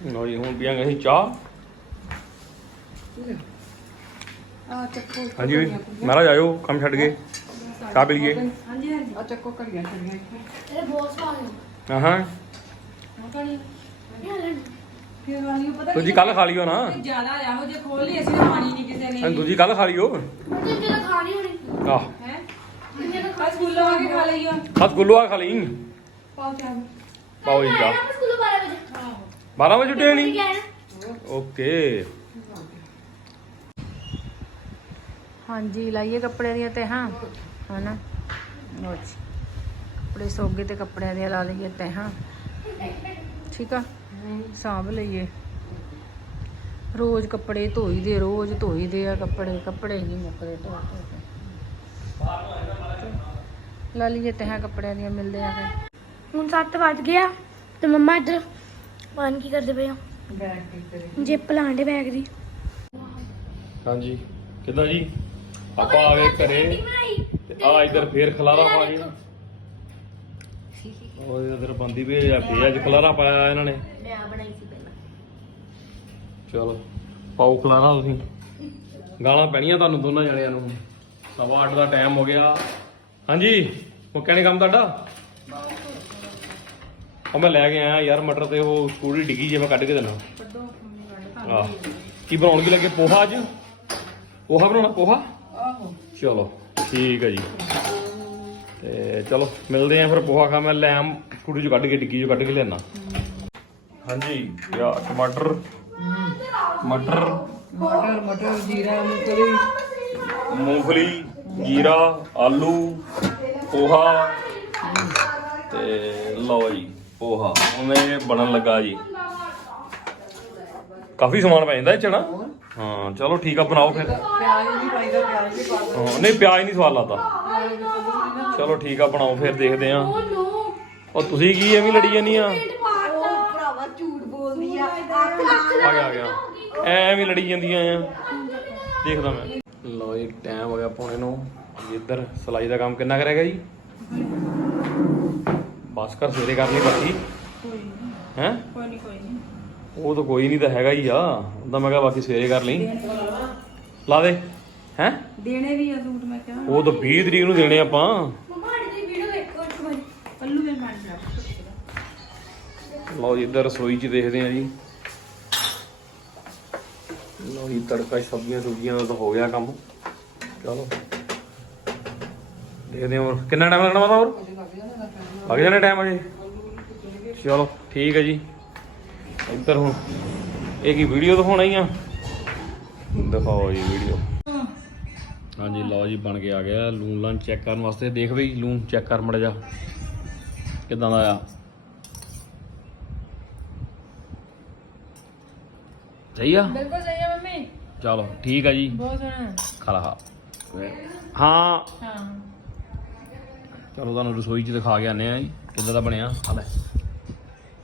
ਲੈ
ਜੀ ਹੁਣ ਪੀਾਂਗੇ ਅਸੀਂ ਚਾਹ।
ਆ ਚੱਕੋ
ਹਾਂਜੀ ਮਹਾਰਾਜ ਆਇਓ ਕੰਮ ਛੱਡ ਕੇ ਚਾਹ ਪੀ ਲਈਏ।
ਹਾਂਜੀ ਹਾਂਜੀ। ਆ ਚੱਕੋ ਕਰੀਆਂ ਕਰੀਆਂ
ਇਹ ਬਹੁਤ ਸਵਾਦ ਹੈ
ਹਾਂ। ਹਾਂ
ਫਿਰ ਵਾਲੀ ਪਤਾ
ਦੂਜੀ ਕੱਲ ਖਾ ਲਿਓ ਨਾ।
ਜ਼ਿਆਦਾ ਇਹੋ ਜੇ ਖੋਲ ਲਈ ਅਸੀਂ ਤਾਂ ਖਾਣੀ ਨਹੀਂ ਕਿਸੇ ਨੇ।
ਦੂਜੀ ਕੱਲ ਖਾ ਲਿਓ।
ਮੁਝੇ ਜਿਹੜਾ ਖਾਣੀ ਹੋਣੀ।
ਆਹ।
ਹੈ?
ਗੁੱਲੂ ਆ ਖਾ ਲਈ
ਪਾਓ ਚਾਹ।
ਪਾਓ ਜੀ ਚਾਹ।
ਮੈਂ ਸਕੂਲੋਂ 12 ਵਜੇ।
12 ਵਜੇ ਉੱਠੇ
ਠੀਕ
ਨਹੀਂ
ਹੈ। ਨਾ
ਓਕੇ।
ਹਾਂਜੀ ਲਾਈਏ ਕੱਪੜਿਆਂ ਦੀਆਂ ਤਹਾਂ ਹਨਾ? ਲਓ ਜੀ। ਕੱਪੜੇ ਸੋਗੇ ਤੇ ਕੱਪੜਿਆਂ ਦੀਆਂ ਲਾ ਲਈਏ ਤਹਾਂ। ਠੀਕ ਆ? ਸਾਂਭ ਲਈਏ। ਰੋਜ਼ ਕੱਪੜੇ ਧੋਈ ਦੇ ਰੋਜ਼ ਧੋਈ ਦੇ ਆ ਕੱਪੜੇ ਕੱਪੜੇ ਨਹੀਂ ਮੁੱਕਦੇ ਧੋ ਧੋ ਕੇ। ਲਾ ਲਈਏ ਤਹਾਂ ਕੱਪੜਿਆਂ ਦੀਆਂ ਮਿਲਦੇ ਆ ਫਿਰ।
ਹੁਣ 7 ਵੱਜ ਗਿਆ ਤੇ ਮੰਮਾ ਇੱਧਰ ਪਾਣ ਕੀ ਕਰਦੇ ਪਏ ਆ?
ਬੈਠ ਕੇ ਕਰੇ
ਜਿੱਪ ਲਾਂਡੇ ਬੈਗ ਦੀ।
ਹਾਂਜੀ। ਕਿੱਦਾਂ ਜੀ? ਆਪਾਂ ਆ ਗਏ ਘਰੇ ਤੇ ਆ ਇਧਰ ਫੇਰ ਖਲਾਰਾ ਪਾ ਗਏ ਉਹ ਇਧਰ ਬੰਦੀ ਵੀ ਆ ਫੇਰ ਅੱਜ ਖਲਾਰਾ ਪਾਇਆ ਇਹਨਾਂ ਨੇ।
ਮੈਂ ਬਣਾਈ ਸੀ ਪਹਿਲਾਂ।
ਚਲੋ ਪਾਓ ਖਲਾਰਾ ਤੁਸੀਂ। ਗਾਲਾਂ ਪੈਣੀਆਂ ਤੁਹਾਨੂੰ ਦੋਨਾਂ ਜਣਿਆਂ ਨੂੰ। ਸਵਾ 8 ਦਾ ਟਾਈਮ ਹੋ ਗਿਆ। ਹਾਂਜੀ ਮੁੱਕਿਆ ਨੀ ਕੰਮ ਤੁਹਾਡਾ? ਉਹ ਮੈਂ ਲੈ ਕੇ ਆਇਆ ਯਾਰ ਮਟਰ ਤੇ ਉਹ ਸਕੂਟਰੀ ਡਿੱਗੀ ਜੇ ਮੈਂ ਕੱਢ ਕੇ ਦੇਣਾ ਆਹ ਕੀ ਬਣਾਉਣ ਕੀ ਲੱਗੇ? ਪੋਹਾ ਅੱਜ? ਪੋਹਾ ਬਣਾਉਣਾ ਪੋਹਾ?
ਆਹੋ।
ਚਲੋ ਠੀਕ ਹੈ ਜੀ। ਤੇ ਚਲੋ ਮਿਲਦੇ ਆਂ ਫਿਰ ਪੋਹਾ ਖਾ ਮੈਂ ਲੈ ਆਮ ਸਕੂਟਰੀ ਚੋਂ ਕੱਢ ਕੇ ਡਿੱਗੀ ਚੋਂ ਕੱਢ ਕੇ ਲਿਆਣਾ ਹਾਂਜੀ ਯਾ ਟਮਾਟਰ ਮਟਰ
ਮਟਰ ਮਟਰ ਜੀਰਾ ਮੂੰਗਫਲੀ।
ਮੂੰਗਫਲੀ ਜੀਰਾ ਆਲੂ ਪੋਹਾ। ਤੇ ਲਓ ਜੀ ਪੋਹਾ। ਉਹਨੇ ਬਣਨ ਲੱਗਾ ਜੀ। ਕਾਫੀ ਸਮਾਨ ਪੈ ਜਾਂਦਾ ਇਹ ਚ ਨਾ। ਹਾਂ ਚਲੋ ਠੀਕ ਆ ਬਣਾਓ ਫਿਰ।
ਪਿਆਜ਼ ਨਹੀਂ ਪਾਈਦਾ ਪਿਆਜ਼ ਨਹੀਂ ਪਾਉਂਦਾ
ਹਾਂ, ਨਹੀਂ ਪਿਆਜ਼ ਨਹੀਂ ਸਵਾਦ ਲੱਗਦਾ। ਚਲੋ ਠੀਕ ਆ ਬਣਾਓ ਫਿਰ ਦੇਖਦੇ ਆ ਉਹ ਤੁਸੀਂ ਕੀ ਐਵੇਂ ਲੜੀ ਜਾਂਦੀਆਂ
ਉਹ ਭਰਾਵਾ ਝੂਠ ਬੋਲਦੀ ਆ।
ਆ ਗਿਆ ਆ ਗਿਆ। ਐਵੇਂ ਲੜੀ ਜਾਂਦੀਆਂ ਆ। ਦੇਖਦਾ ਮੈਂ। ਲਓ ਜੀ ਟਾਈਮ ਹੋ ਗਿਆ ਪੌਣੇ ਨੂੰ। ਇੱਧਰ ਸਲਾਈ ਦਾ ਕੰਮ ਕਿੰਨਾ ਕਰੇਗਾ ਜੀ? ਬਸ ਕਰ ਸਵੇਰੇ ਕਰਨੀ ਬਾਕੀ ਹੈ?
ਕੋਈ ਨਹੀਂ ਕੋਈ ਨਹੀਂ
ਉਹ ਤਾਂ ਕੋਈ ਨਹੀਂ ਤਾਂ ਹੈਗਾ ਹੀ ਆ। ਉਹਦਾ ਮੈਂ ਕਿਹਾ ਬਾਕੀ ਸਵੇਰੇ ਕਰ ਲਈ। ਲਾ ਦੇ। ਹੈ?
ਦੇਣੇ ਵੀ ਆ ਸੂਟ ਮੈਂ ਕਿਹਾ।
ਉਹ ਤਾਂ 20 ਤਰੀਕ ਨੂੰ ਦੇਣੇ ਆਪਾਂ।
ਮਮਾ ਦੀ ਵੀਡੀਓ ਦੇਖੋ ਇੱਕ ਵਾਰੀ।
ਪੱਲੂ ਦੇ ਮੰਨ ਜਾ
ਲਓ ਜੀ ਇੱਧਰ ਰਸੋਈ 'ਚ ਦੇਖਦੇ ਆ ਜੀ। ਲਓ ਜੀ ਤੜਕਾ ਸਬਜ਼ੀਆਂ ਸੁਬਜ਼ੀਆਂ ਦਾ ਤਾਂ ਹੋ ਗਿਆ ਕੰਮ। ਚਲੋ। ਦੇਖਦੇ ਹਾਂ ਹੋਰ। ਕਿੰਨਾ ਟਾਈਮ ਲੱਗਣਾ ਵਾ ਹੋਰ? ਲੱਗ ਜਾਣਾ ਟਾਈਮ ਅਜੇ ਚਲੋ ਠੀਕ ਹੈ ਜੀ। ਇੱਧਰ ਹੁਣ ਇਹ ਕੀ ਵੀਡੀਓ ਦਿਖਾਉਣਾ ਹੀ ਆ? ਦਿਖਾਓ ਜੀ ਵੀਡੀਓ ਹਾਂਜੀ ਲਓ ਜੀ ਬਣ ਕੇ ਆ ਗਿਆ। ਲੂਣ ਲਾਂ ਚੈੱਕ ਕਰਨ ਵਾਸਤੇ। ਦੇਖ ਬਈ ਲੂਣ ਚੈੱਕ ਕਰ ਮੜ ਜਾ। ਕਿਦਾਂ ਦਾ ਆ? ਸਹੀ ਆ?
ਬਿਲਕੁਲ ਸਹੀ ਹੈ ਮੰਮੀ।
ਚਲੋ ਠੀਕ ਆ ਜੀ।
ਬਹੁਤ ਸੋਹਣਾ।
ਖਾ ਲਾ। ਖਾ। ਹਾਂ।
ਹਾਂ।
ਚਲੋ ਤੁਹਾਨੂੰ ਰਸੋਈ 'ਚ ਦਿਖਾ ਕੇ ਆਨੇ ਆ ਜੀ ਕਿੱਦਾਂ ਦਾ ਬਣਿਆ ਆ ਲੈ।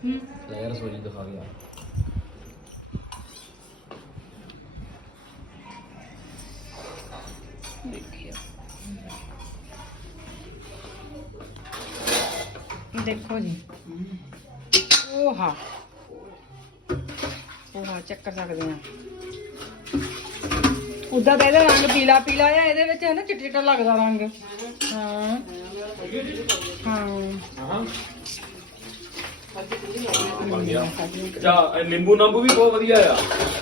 ਹੂੰ।
ਲੈ ਰਸੋਈ 'ਚ ਦਿਖਾ ਕੇ ਆ।
ਦੇਖੋ ਜੀ। ਓਹਾ। ਓਹਾ ਚੈੱਕ ਕਰ ਸਕਦੇ ਆ। ਉਦਾਂ ਤਾਂ ਇਹਦਾ ਰੰਗ ਪੀਲਾ ਪੀਲਾ ਆ ਇਹਦੇ ਵਿੱਚ ਹੈ ਨਾ ਚਿੱਟਾ ਚਿੱਟਾ ਲੱਗਦਾ ਰੰਗ। ਹਾਂ। ਹਾਂ।
ਬਣ ਗਿਆ ਚਾ ਨਿੰਬੂ ਨਾਂਬੂ ਵੀ ਬਹੁਤ ਵਧੀਆ ਆ।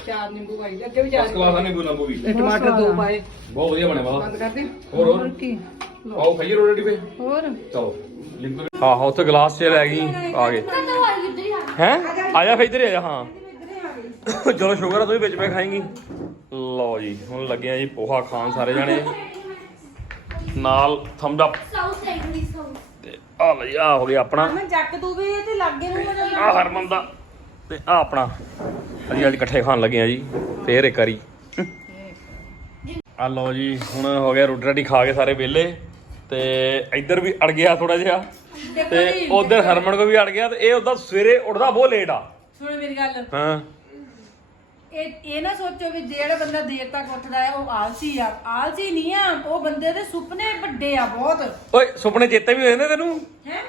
ਚਾਰ ਨਿੰਬੂ ਪਾਈ ਅੱਗੇ ਵੀ
ਫਸਟ ਕਲਾਸ ਆ ਨਿੰਬੂ ਨਾਂਬੂ ਵੀ।
ਟਮਾਟਰ ਦੋ ਪਾਏ।
ਬਹੁਤ ਵਧੀਆ ਬਣਿਆ ਬਾਬਾ
ਕਰਦੇ
ਹੋਰ ਹੋਰ।
ਕੀ?
ਆਓ ਖਾਈਏ ਰੋਟੀ ਪੇ
ਹੋਰ?
ਚਲੋ। ਹਾਂ ਹਾਂ ਉੱਥੇ ਗਲਾਸ 'ਚ ਲੈ ਗਈ ਆ ਗਏ।
ਤਾਂ ਵਾਲੀ ਇੱਧਰ ਹੀ ਆ।
ਹੈ? ਆ ਜਾ ਫੇ ਇੱਧਰ ਹੀ ਆ ਜਾ ਹਾਂ। ਚਲੋ ਸ਼ੁਕਰ ਆ ਤੂੰ ਵੀ ਵਿੱਚ ਮੈਂ ਖਾਏਂਗੀ। ਲਓ ਜੀ ਹੁਣ ਲੱਗੇ ਆ ਜੀ ਪੋਹਾ ਖਾਣ ਸਾਰੇ ਜਾਣੇ। ਨਾਲ ਥੰਬਸ ਅਪ
ਸਾਊਥ ਸਾਈਡ ਦੀ ਸਾਊਥ
ਤੇ ਆ ਲਈ ਆ ਹੋ ਗਿਆ ਆਪਣਾ।
ਮੈਂ ਜੱਕ ਤੂੰ ਵੀ ਤੇ ਲੱਗੇ ਨੂੰ
ਆ ਹਰਮਨ ਦਾ। ਤੇ ਆ ਆਪਣਾ। ਅਸੀਂ ਅੱਜ ਇਕੱਠੇ ਖਾਣ ਲੱਗੇ ਆ ਜੀ। ਫੇਰ ਇੱਕ ਵਾਰੀ। ਆ ਲਓ ਜੀ ਹੁਣ ਹੋ ਗਿਆ ਰੋਟੀ ਰਾਟੀ ਖਾ ਕੇ ਸਾਰੇ ਵਿਹਲੇ। ਤੇ ਇੱਧਰ ਵੀ ਅੜ ਗਿਆ ਥੋੜਾ ਜਿਹਾ। ਤੇ ਉਧਰ ਹਰਮਨ ਕੋ ਵੀ ਅੜ ਗਿਆ ਤੇ ਇਹ ਉਹਦਾ ਸਵੇਰੇ ਉੱਠਦਾ ਬਹੁਤ ਲੇਟ ਆ।
ਸੁਣ ਮੇਰੀ ਗੱਲ।
ਹਾਂ।
ਇਹ ਇਹ ਨਾ ਸੋਚੋ ਵੀ ਜਿਹੜਾ ਬੰਦਾ ਦੇਰ ਤੱਕ ਉੱਠਦਾ ਹੈ ਉਹ ਆਲਸੀ ਆ। ਆਲਸੀ ਨਹੀਂ ਆ ਉਹ ਬੰਦੇ ਦੇ ਸੁਪਨੇ ਵੱਡੇ ਆ ਬਹੁਤ।
ਓਏ ਸੁਪਨੇ ਚੇਤੇ ਵੀ ਹੋ ਜਾਂਦੇ ਤੈਨੂੰ?
ਹੈ?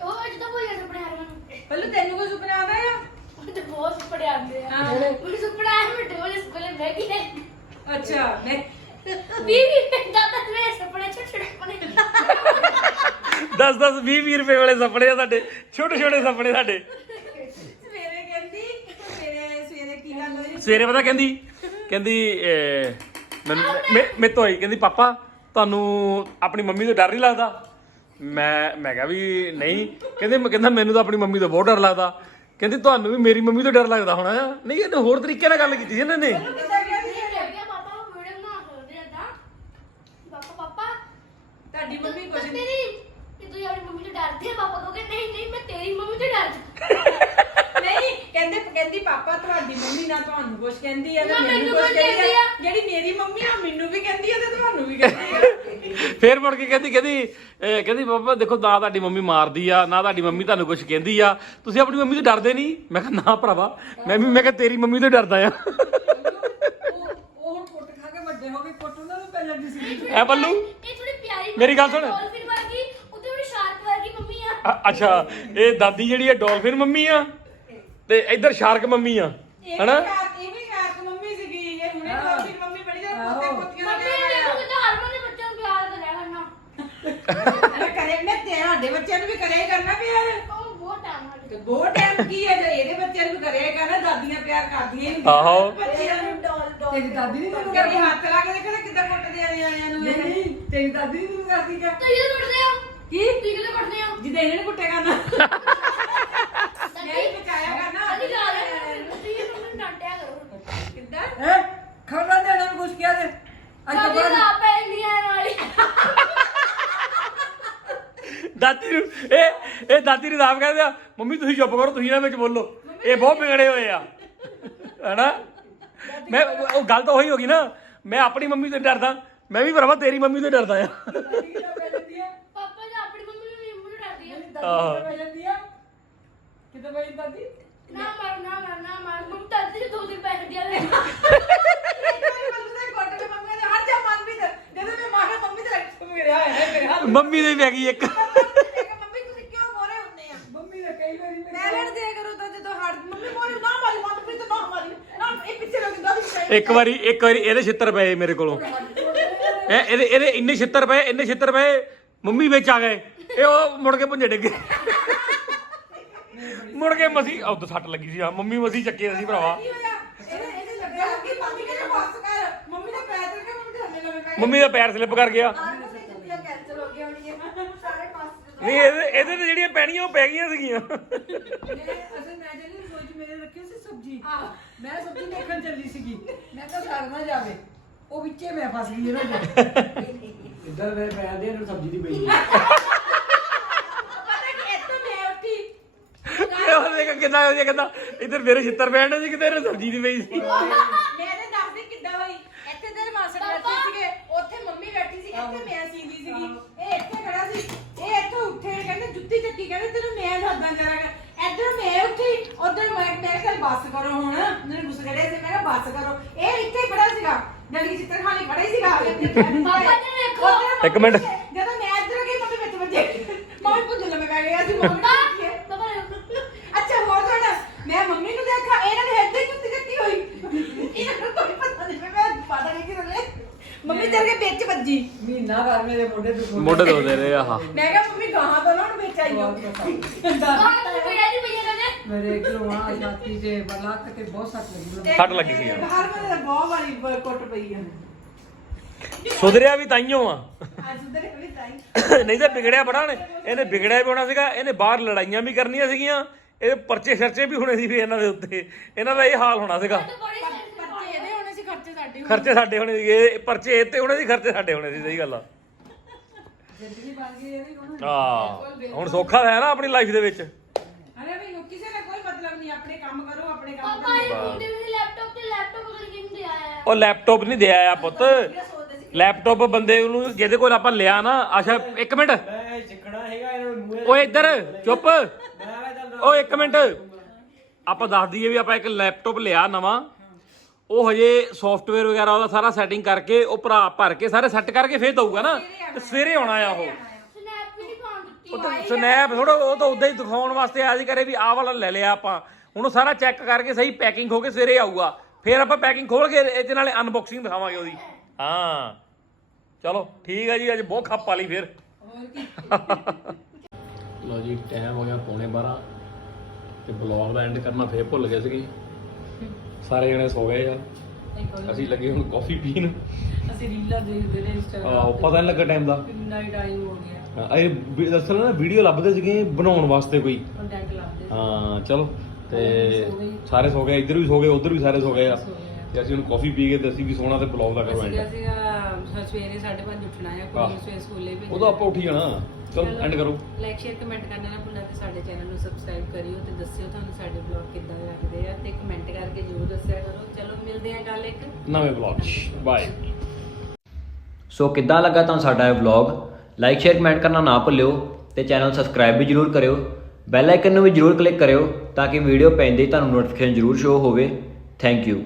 ਉਹ ਅੱਜ ਤਾਂ ਭੁੱਲ ਗਿਆ ਸੁਪਨੇ ਹਰਮਨ ਨੂੰ।
ਪਹਿਲਾਂ ਤੈਨੂੰ ਕੋਈ ਸੁਪਨਾ ਆਉਂਦਾ ਆ?
ਉਹ ਤੇ ਬਹੁਤ ਸੁਪਨੇ ਆਉਂਦੇ ਆ। ਮੈਨੂੰ ਸੁਪਨਾ ਆਇਆ ਮੈਂ ਡੋਲੇ ਸੁਪਨੇ ਬਹਿ ਗਈ
ਅੱਛਾ ਮੈਂ
ਵੀ ਵੀ ਪੈਂਦਾ ਤਾਂ ਮੇਰੇ ਸੁਪਨੇ ਛੋਟੇ ਛੋਟੇ ਸੁਪਨੇ
10 10 20 20 ਰੁਪਏ ਵਾਲੇ ਸੁਪਨੇ ਆ ਸਾਡੇ ਛੋਟੇ ਛੋਟੇ ਸੁਪਨੇ ਸਾਡੇ
ਸਵੇਰੇ ਕਹਿੰਦੀ ਸਵੇਰੇ ਸਵੇਰੇ ਕੀ ਗੱਲ ਹੋਈ
ਸਵੇਰੇ ਪਤਾ ਕਹਿੰਦੀ ਕਹਿੰਦੀ ਮੈਨੂੰ ਮੇ- ਮੇਰੇ ਤੋਂ ਆਈ ਕਹਿੰਦੀ ਪਾਪਾ ਤੁਹਾਨੂੰ ਆਪਣੀ ਮੰਮੀ ਤੋਂ ਡਰ ਨਹੀਂ ਲੱਗਦਾ? ਮੈਂ ਮੈਂ ਕਿਹਾ ਵੀ ਨਹੀਂ। ਕਹਿੰਦੇ ਮੈਂ ਕਹਿੰਦਾ ਮੈਨੂੰ ਤਾਂ ਆਪਣੀ ਮੰਮੀ ਤੋਂ ਬਹੁਤ ਡਰ ਲੱਗਦਾ। ਕਹਿੰਦੀ ਤੁਹਾਨੂੰ ਵੀ ਮੇਰੀ ਮੰਮੀ ਤੋਂ ਡਰ ਲੱਗਦਾ ਹੋਣਾ ਆ। ਨਹੀਂ ਇਹਨੇ ਹੋਰ ਤਰੀਕੇ ਨਾਲ ਗੱਲ ਕੀਤੀ ਸੀ ਇਹਨਾਂ ਨੇ।
ਤੁਹਾਡੀ ਮੰਮੀ
ਕੁਝ ਨਹੀਂ ਕਿ ਤੂੰ ਆਪਣੀ ਮੰਮੀ ਤੋਂ ਡਰਦੀ ਹੈ ਪਾਪਾ ਕਹੋਗੇ ਨਹੀਂ ਨਹੀਂ ਮੈਂ ਤੇਰੀ ਮੰਮੀ ਤੋਂ ਡਰਦੀ
ਨਹੀਂ ਕਹਿੰਦੇ ਕਹਿੰਦੀ ਪਾਪਾ ਤੁਹਾਡੀ ਮੰਮੀ ਨਾ ਤੁਹਾਨੂੰ ਕੁਝ ਕਹਿੰਦੀ ਆ ਤੇ
ਨਾ,
ਮੈਨੂੰ ਕੁਝ ਕਹਿੰਦੀ ਆ
ਆ।
ਜਿਹੜੀ ਮੇਰੀ ਮੰਮੀ ਆ ਮੈਨੂੰ ਵੀ ਕਹਿੰਦੀ ਆ ਤੇ ਤੁਹਾਨੂੰ ਵੀ ਕਹਿੰਦੀ ਆ।
ਫੇਰ ਮੁੜ ਕੇ ਕਹਿੰਦੀ ਕਹਿੰਦੀ ਅਹ, ਕਹਿੰਦੀ ਪਾਪਾ ਦੇਖੋ ਨਾ ਤੁਹਾਡੀ ਮੰਮੀ ਮਾਰਦੀ ਆ ਨਾ ਤੁਹਾਡੀ ਮੰਮੀ ਤੁਹਾਨੂੰ ਕੁਝ ਕਹਿੰਦੀ ਆ। ਤੁਸੀਂ ਆਪਣੀ ਮੰਮੀ ਤੋਂ ਡਰਦੇ ਨਹੀਂ? ਮੈਂ ਕਿਹਾ ਨਾ ਭਰਾਵਾ ਮੈਂ ਵੀ ਮੈਂ ਕਿਹਾ ਤੇਰੀ ਮੰਮੀ ਤੋਂ ਡਰਦਾ ਆ।
ਉਹ ਉਹ ਹੁਣ ਕੁੱਟ ਖਾ ਕੇ ਵੱਡੇ ਹੋ ਗਏ ਕੁੱਟ ਉਹਨਾਂ ਨੂੰ ਪੈ ਜਾਂਦੀ ਸੀ।
ਐ ਬੱਲੂ
ਇਹ ਥੋੜੀ ਪਿਆਰੀ
ਮੇਰੀ ਗੱਲ ਸੁਣ।
ਡਾਲਫਿਨ ਵਰਗੀ ਉਹ ਥੋੜੀ ਸ਼ਾਰਕ ਵਰਗੀ ਮੰਮੀ ਆ।
ਅ- ਅੱਛਾ ਇਹ ਦਾਦੀ ਜਿਹੜੀ ਹੈ ਡੋਲਫਿਨ ਮੰਮੀ ਆ ਤੇ ਇੱਧਰ ਸ਼ਾਰਕ ਮੰਮੀ ਆ। ਹਨਾ?
ਇਹ ਵੀ ਸ਼ਾਰਕ ਮੰਮੀ ਸੀਗੀ ਇਹ ਹੁਣੇ ਡੋਲਫਿਨ ਮੰਮੀ ਬਣੀ ਜਾਂ ਪੋਤੇ ਪੋਤੀਆਂ ਦਾ
ਮੰਮੀ ਨੇ ਦੇਖੋ ਕਿ ਹਰਮਨ ਦੇ ਬੱਚਿਆਂ ਨੂੰ ਪਿਆਰ ਕਰਿਆ ਕਰਨਾ।
ਮੈਂ ਕਰੇ ਮੈਂ ਤੁਹਾਡੇ ਬੱਚਿਆਂ ਨੂੰ ਵੀ ਕਰਿਆ ਹੀ ਕਰਨਾ ਪਿਆਰ।
ਉਹ ਬਹੁਤ ਟਾਈਮ ਨਾਲ
ਤੇ ਬਹੁਤ ਟਾਈਮ ਕੀ ਹੈ ਜੇ ਇਹਦੇ ਬੱਚਿਆਂ ਨੂੰ ਕਰਿਆ ਹੀ ਕਰਨਾ ਦਾਦੀਆਂ ਪਿਆਰ ਕਰਦੀਆਂ ਹੀ
ਆਹੋ।
ਬੱਚਿਆਂ ਨੂੰ ਡੋਲ ਡੋਲ ਤੇਰੀ ਦਾਦੀ ਨਹੀਂ ਮੈਨੂੰ ਕਰੀ ਹੱਥ ਲਾ ਕੇ ਦੇਖਣਾ ਕਿੱਦਾਂ ਕੁੱਟਦੇ ਆ ਨਿਆਣਿਆਂ ਨੂੰ ਨਹੀਂ ਤੇਰੀ ਦਾਦੀ ਨਹੀਂ ਮੈਨੂੰ ਕਰਦੀ ਕਿਆ
ਤੁਸੀਂ ਕਿਹਦੇ ਕੁੱਟਦੇ ਹੋ?
ਕੀ?
ਤੁਸੀਂ ਕਿਹਦੇ ਕੁੱਟਦੇ ਹੋ?
ਜਿੱਦਾਂ ਇਹਨਾਂ ਨੇ ਕੁੱਟਿਆ ਕਰਨਾ।
ਨਹੀਂ
ਬਚਾਇਆ ਕਰਨਾ।
ਅਲੀ ਲਾ ਲੈ ਤੁਸੀਂ ਇਹਨੂੰ ਡਾਂਟਿਆ ਕਰੋ
ਕਿੱਦਾਂ ਹੈ? ਖਬਰਾਂ ਦੇ ਨਾਲ ਕੁਝ ਕਿਹਾ ਤੇ।
ਕਦੀ ਨਾ ਪੈਂਦੀਆਂ ਨਾਲੀ
ਦਾਦੀ ਨੂੰ ਇਹ ਇਹ ਦਾਦੀ ਨੂੰ ਆਪ ਕਹਿੰਦੇ ਆ ਮੰਮੀ ਤੁਸੀਂ ਚੁੱਪ ਕਰੋ ਤੁਸੀਂ ਇਹਨਾਂ ਵਿੱਚ ਬੋਲੋ। ਇਹ ਬਹੁਤ ਵਿਗੜੇ ਹੋਏ ਆ। ਹਨਾ? ਮੈਂ ਉਹ ਗੱਲ ਤਾਂ ਉਹੀ ਹੋ ਗਈ ਨਾ। ਮੈਂ ਆਪਣੀ ਮੰਮੀ ਤੋਂ ਡਰਦਾ। ਮੈਂ ਵੀ ਭਰਾਵਾ ਤੇਰੀ ਮੰਮੀ ਤੋਂ ਡਰਦਾ ਆ।
ਪਾਪਾ ਜੀ ਆਪਣੀ ਮੰਮੀ ਨੂੰ ਨਹੀਂ ਮੈਨੂੰ ਡਰਦੀ ਆ।
ਆਹੋ।
ਕਿਤੇ ਬਈ ਦਾਦੀ?
ਨਾ ਮਾਰ ਨਾ ਮਾਰ ਨਾ ਮਾਰ। ਮੰਮੀ ਦਾਦੀ ਦੇ ਦੋ ਦਿਨ ਪੈਸੇ ਦਿਆ ਦੇ
ਮੰਮੀ ਦੇ ਪੈ ਗਈ ਇੱਕ।
ਮੰਮੀ ਤੁਸੀਂ ਕਿਉਂ ਮੋਰੇ ਹੁੰਨੇ ਆ?
ਮੰਮੀ ਨੇ ਕਈ ਵਾਰੀ
ਮੈਂ ਲੈਣ ਦਿਆ ਕਰੋ ਤਾਂ ਜਦੋਂ ਹੜ ਮੰਮੀ ਮੋਰੇ ਨਾ ਮਾਰੀ ਮਨਪ੍ਰੀਤ ਨਾ ਮਾਰੀ। ਨਾ ਇਹ ਪਿੱਛੇ ਲੱਗ ਜਾਂਦਾ ਸੀ
ਇੱਕ ਵਾਰੀ ਇੱਕ ਵਾਰੀ ਇਹਦੇ ਛਿੱਤਰ ਪਏ ਮੇਰੇ ਕੋਲੋਂ। ਇਹ ਇਹਦੇ ਇਹਦੇ ਇੰਨੇ ਛਿੱਤਰ ਪਏ ਇੰਨੇ ਛਿੱਤਰ ਪਏ ਮੰਮੀ ਵਿੱਚ ਆ ਗਏ। ਇਹ ਉਹ ਮੁੜ ਕੇ ਭੁੰਜੇ ਡਿੱਗੇ ਮੁੜ ਕੇ ਮਸੀ ਉਹ ਸੱਟ ਲੱਗੀ ਸੀ ਆ ਮੰਮੀ ਮਸੀ ਚੱਕੇ ਸੀ ਭਰਾਵਾ।
ਮੰਮੀ
ਦਾ ਪੈਰ ਸਲਿੱਪ ਕਰ ਗਿਆ
ਆਹ ਮੰਮੀ ਛੁੱਟੀਆਂ ਕੈਂਸਲ ਹੋ ਗਈਆਂ ਹੋਣੀਆਂ ਸਾਰੇ ਪਾਸੇ
ਨਹੀਂ ਇਹਦੇ ਇਹਦੇ ਤੇ ਜਿਹੜੀਆਂ ਪੈਣੀਆਂ ਉਹ ਪੈ ਗਈਆਂ ਸੀਗੀਆਂ।
ਅਸਲ ਮੈਂ ਜਿਹੜੀ ਰਸੋਈ 'ਚ ਮੇਰੇ ਰੱਖੀ ਸੀ ਸਬਜ਼ੀ ਮੈਂ ਸਬਜ਼ੀ ਦੇਖਣ ਚੱਲੀ ਸੀਗੀ। ਮੈਂ ਕਿਹਾ ਸੜ ਨਾ ਜਾਵੇ ਉਹ ਵਿੱਚੇ ਮੈਂ ਫਸ ਗਈ ਇਹਨਾਂ ਦੇ
ਇੱਧਰ ਮੇਰੇ ਪੈਰ ਦੇ ਨੂੰ ਸਬਜ਼ੀ ਦੀ ਪਈ।
ਪਤਾ ਕਿ ਇੱਥੇ ਮੈਂ ਉੱਠੀ।
ਇਹ ਉਹ ਦੇਖ ਕਿੰਨਾ ਉਹ ਕਹਿੰਦਾ ਇੱਧਰ ਮੇਰੇ ਛਿੱਤਰ ਪੈਣ ਸੀ ਕਿਤੇ ਇਹਨੇ ਸਬਜ਼ੀ ਦੀ ਪਈ ਸੀ।
ਮੈਂ ਤੇ ਦੱਸਦੀ ਕਿੱਦਾਂ ਹੋਈ? ਇੱਥੇ ਤੇਰੇ ਮਾਸੜ ਬੈਠੇ ਸੀਗੇ। ਉੱਥੇ ਮੰਮੀ ਬੈਠੀ ਸੀ ਇੱਥੇ ਮੈਂ ਸੀਂਦੀ ਸੀਗੀ ਇਹ ਇੱਥੇ ਖੜਾ ਸੀ ਇਹ ਇੱਥੋਂ ਉੱਠੇ ਜੁੱਤੀ ਚੱਕੀ ਕਹਿੰਦੇ ਤੈਨੂੰ ਮੈਂ ਦੱਸਦਾ ਜਰਾ ਇੱਧਰ ਮੈਂ ਉੱਠੀ ਉਧਰ ਮੈਂ ਮੈਂ ਕਿਹਾ ਚੱਲ ਬੱਸ ਕਰੋ ਹੁਣ। ਮੈਨੂੰ ਗੁੱਸੇ ਚੜਿਆ ਸੀ ਮੈਂ ਕਿਹਾ ਬੱਸ ਕਰੋ। ਇਹ ਇੱਥੇ ਖੜਾ ਸੀਗਾ। ਜਲਦੀ ਚਿੱਤਰ ਖਾਲੀ ਖੜਾ ਹੀ ਸੀਗਾ।
ਪਾਪਾ ਜੀ ਵੇਖੋ।
ਉੱਧਰ
ਇੱਕ ਮਿੰਟ।
ਜਦੋਂ ਮੈਂ ਇੱਧਰ ਗਈ ਮੰਮੀ ਵਿੱਚ ਵੱਜੇ ਮੰਮੀ ਪੁੱਜ ਲੰਮੇ ਪੈ ਗਏ ਅਸੀਂ ਮੰਮੀ ਨੂੰ ਦੇਖੀਏ। ਅੱਛਾ ਹੋਰ ਸੁਣ। ਮੈਂ ਮੰਮੀ ਨੂੰ ਦੇਖਾ ਇਹਨਾਂ ਦੇ ਹੱਥ ਤੇ ਜੁੱਤੀ ਚੱਕੀ ਹੋਈ। ਇਹਨਾਂ ਨੂੰ ਕੋਈ ਪਤਾ ਨਹੀਂ ਮੈਂ ਪਤਾ ਨਹੀਂ ਕਿਹਨੇ ਮੰਮੀ ਤੇਰੇ ਕੇ ਵਿੱਚ ਵੱਜੀ।
ਮਹੀਨਾ ਘਰ ਮੇਰੇ ਮੋਢੇ ਦੁੱਖ
ਮੋਢੇ ਦੋਦੇ ਰਹੇ ਆਹ।
ਮੈਂ ਕਿਹਾ ਮੰਮੀ ਗਾਹਾਂ ਤੋਂ ਨਾ ਹੁਣ ਵਿੱਚ ਆਈ ਹੋ
ਕੌਣ ਤੂੰ ਪੀੜਾ ਨਹੀਂ ਪਈਆ ਕਦੇ
ਮੇਰੇ ਗਲੋਆਂ ਛਾਤੀ ਤੇ ਲੱਕ ਤੇ ਬਹੁਤ ਸੱਟ ਲੱਗੀ ਮੈਨੂੰ।
ਸੱਟ ਲੱਗੀ ਸੀ ਯਾਰ।
ਬਾਹਰ ਮੇਰੇ ਬਹੁਤ ਵਾਰੀ ਬ- ਕੁੱਟ ਪਈ ਆ।
ਸੁਧਰਿਆ ਵੀ ਤਾਈਓ ਆ।
ਅੱਜ ਉਧਰ ਵੀ ਤਾਈ।
ਨਹੀਂ ਤਾਂ ਵਿਗੜਿਆ ਬੜਾ ਨੇ ਇਹਨੇ ਵਿਗੜਿਆ ਵੀ ਹੋਣਾ ਸੀਗਾ ਇਹਨੇ ਬਾਹਰ ਲੜਾਈਆਂ ਵੀ ਕਰਨੀਆਂ ਸੀਗੀਆਂ। ਇਹ ਪਰਚੇ ਖਰਚੇ ਵੀ ਹੋਣੇ ਸੀ ਵੀ ਇਹਨਾਂ ਦੇ ਉੱਤੇ। ਇਹਨਾਂ ਦਾ ਇਹ ਹਾਲ ਹੋਣਾ ਸੀਗਾ।
ਤੂੰ ਬੜੀ
ਪਰਚੇ ਇਹਦੇ ਹੋਣੇ ਸੀ ਖਰਚੇ ਸਾਡੇ
ਖਰਚੇ ਸਾਡੇ ਹੋਣੇ ਸੀਗੇ। ਇਹ ਪਰਚੇ ਇਹ ਤੇ ਹੋਣੇ ਸੀ ਖਰਚੇ ਸਾਡੇ ਹੋਣੇ ਸੀ ਸਹੀ ਗੱਲ ਆ।
ਜ਼ਿੰਦਗੀ ਬਣ ਗਈ ਇਹਦੀ ਹੁਣ
ਆ ਹੁਣ ਸੌਖਾ ਹੈ ਨਾ ਆਪਣੀ ਲਾਈਫ ਦੇ ਵਿੱਚ।
ਅਰੇ ਵੀ ਕਿਸੇ ਦਾ ਕੋਈ ਮਤਲਬ ਨਹੀਂ ਆਪਣੇ ਕੰਮ ਕਰੋ ਆਪਣੇ ਕੰਮ
ਪਾਪਾ ਇਹ ਮੁੰਡੇ ਵੀ ਲੈਪਟਾਪ ਤੇ ਲੈਪਟਾਪ ਬਦਲ ਕੇ ਨਹੀਂ ਆਇਆ।
ਉਹ ਲੈਪਟਾਪ ਨਹੀਂ ਦੇ ਆਇਆ ਪੁੱਤ। ਲੈਪਟਾਪ ਬੰਦੇ ਨੂੰ ਜਿਹਦੇ ਕੋਲ ਆਪਾਂ ਲਿਆ ਨਾ ਅੱਛਾ ਇੱਕ ਮਿੰਟ।
ਮੈਂ ਸਿੱਖਣਾ ਹੈਗਾ ਇਹਨਾਂ ਨੂੰ ਮੂਹਰੇ
ਓਏ ਇੱਧਰ ਚੁੱਪ। ਓਏ ਇੱਕ ਮਿੰਟ। ਆਪਾਂ ਦੱਸ ਦਈਏ ਵੀ ਆਪਾਂ ਇੱਕ ਲੈਪਟਾਪ ਲਿਆ ਨਵਾਂ। ਉਹ ਹਜੇ ਸੌਫਟਵੇਅਰ ਵਗੈਰਾ ਉਹਦਾ ਸਾਰਾ ਸੈਟਿੰਗ ਕਰਕੇ ਉਹ ਭਰਾ ਭਰ ਕੇ ਸਾਰੇ ਸੈੱਟ ਕਰਕੇ ਫੇਰ ਦਊਗਾ ਨਾ। ਤੇ ਸਵੇਰੇ ਆਉਣਾ ਆ ਉਹ।
ਸਨੈਪ ਵੀ ਨਹੀਂ ਪਾਉਣ ਦਿੱਤੀ
ਉਹ ਤਾਂ ਸਨੈਪ ਥੋੜਾ ਉਹ ਤਾਂ ਉਦਾਂ ਹੀ ਦਿਖਾਉਣ ਵਾਸਤੇ ਸੀ ਕਰੇ ਵੀ ਆਹ ਵਾਲਾ ਲੈ ਲਿਆ ਆਪਾਂ। ਹੁਣ ਉਹ ਸਾਰਾ ਚੈੱਕ ਕਰਕੇ ਸਹੀ ਪੈਕਿੰਗ ਹੋ ਕੇ ਸਵੇਰੇ ਆਊਗਾ। ਫੇਰ ਆਪਾਂ ਪੈਕਿੰਗ ਖੋਲ ਕੇ ਇਹਦੇ ਨਾਲੇ ਅਨਬਾਕਸਿੰਗ ਦਿਖਾਵਾਂਗੇ ਉਹਦੀ। ਹਾਂ। ਚਲੋ ਠੀਕ ਹੈ ਜੀ ਅੱਜ ਬਹੁਤ ਖੱਪ ਪਾ ਲਈ ਫੇਰ। ਲੋ ਜੀ ਟਾਈਮ ਹੋ ਗਿਆ ਪੌਣੇ 12 ਤੇ ਬਲੌਗ ਦਾ ਐਂਡ ਕਰਨਾ ਫੇਰ ਭੁੱਲ ਗਏ ਸੀਗੇ। ਸਾਰੇ ਜਣੇ ਸੋ ਗਏ ਆ ਅਸੀਂ ਲੱਗੇ ਹੁਣ ਕਾਫੀ ਪੀਣ।
ਅਸੀਂ ਰੀਲਾਂ ਦੇਖਦੇ ਨੇ ਇੰਸਟਾਗ੍ਰਾਮ
ਆਹ ਪਤਾ ਨਹੀਂ ਲੱਗਾ ਟਾਈਮ ਦਾ।
ਕਿੰਨਾ ਟਾਈਮ ਹੋ ਗਿਆ।
ਹਾਂ, ਇਹ ਵੀ- ਦਰਅਸਲ ਨਾ ਵੀਡੀਓ ਲੱਭਦੇ ਸੀਗੇ ਬਣਾਉਣ ਵਾਸਤੇ ਕੋਈ?
ਕੰਟੈਂਟ ਲੱਭਦੇ ਸੀ।
ਹਾਂ ਚਲੋ ਤੇ। ਸਾਰੇ ਸੋ ਗਏ ਇੱਧਰ ਵੀ ਸੋ ਗਏ ਉੱਧਰ ਵੀ ਸਾਰੇ ਸੋ ਗਏ ਆ। ਤੇ ਅਸੀਂ ਹੁਣ ਕਾਫੀ ਪੀ ਕੇ ਤੇ ਅਸੀਂ ਵੀ ਸੋਣਾ ਤੇ ਬਲੌਗ ਦਾ ਕਰੋ
ਅਸੀਂ
ਐਂਡ
ਸੀਗਾ ਸਵੇਰੇ 5:30 ਉੱਠਣਾ ਹੈ
ਆਹ।
ਕੁੜੀ ਨੂੰ ਸਵੇਰੇ ਸਕੂਲੇ ਭੇਜਣਾ।
ਉਦੋਂ ਆਪਾਂ ਉੱਠੀ ਜਾਣਾ। ਚਲੋ ਐਂਡ ਕਰੋ।
ਲਾਈਕ ਸ਼ੇਅਰ ਕਮੈਂਟ ਕਰਨਾ ਨਾ ਭੁੱਲਣਾ ਤੇ ਸਾਡੇ ਚੈਨਲ ਨੂੰ ਸਬਸਕ੍ਰਾਈਬ ਕਰਿਓ ਤੇ ਦੱਸਿਓ ਤੁਹਾਨੂੰ ਸਾਡੇ ਬਲੌਗ ਕਿੱਦਾਂ ਲੱਗਦੇ ਆ ਤੇ ਕਮੈਂਟ ਕਰਕੇ ਜਰੂਰ ਦੱਸਿਆ ਕਰੋ। ਚਲੋ ਮਿਲਦੇ ਆ ਕੱਲ ਇੱਕ
ਨਵੇਂ ਬਲੌਗ 'ਚ। ਬਾਏ
ਸੋ ਕਿੱਦਾਂ ਲੱਗਾ ਤੁਹਾਨੂੰ ਸਾਡਾ ਇਹ ਵਲੌਗ ਲਾਈਕ ਸ਼ੇਅਰ ਕਮੈਂਟ ਕਰਨਾ ਨਾ ਭੁੱਲਿਓ ਤੇ ਚੈਨਲ ਸਬਸਕ੍ਰਾਈਬ ਵੀ ਜਰੂਰ ਕਰਿਓ। ਬੈਲ ਆਈਕਨ ਨੂੰ ਵੀ ਜਰੂਰ ਕਲਿੱਕ ਕਰਿਓ ਤਾਂ ਕਿ ਵੀਡੀਓ ਪੈਂਦੇ ਹੀ ਤੁਹਾਨੂੰ ਨੋਟੀਫਿਕੇਸ਼ਨ ਜਰੂਰ ਸ਼ੋ ਹੋਵੇ। Thank you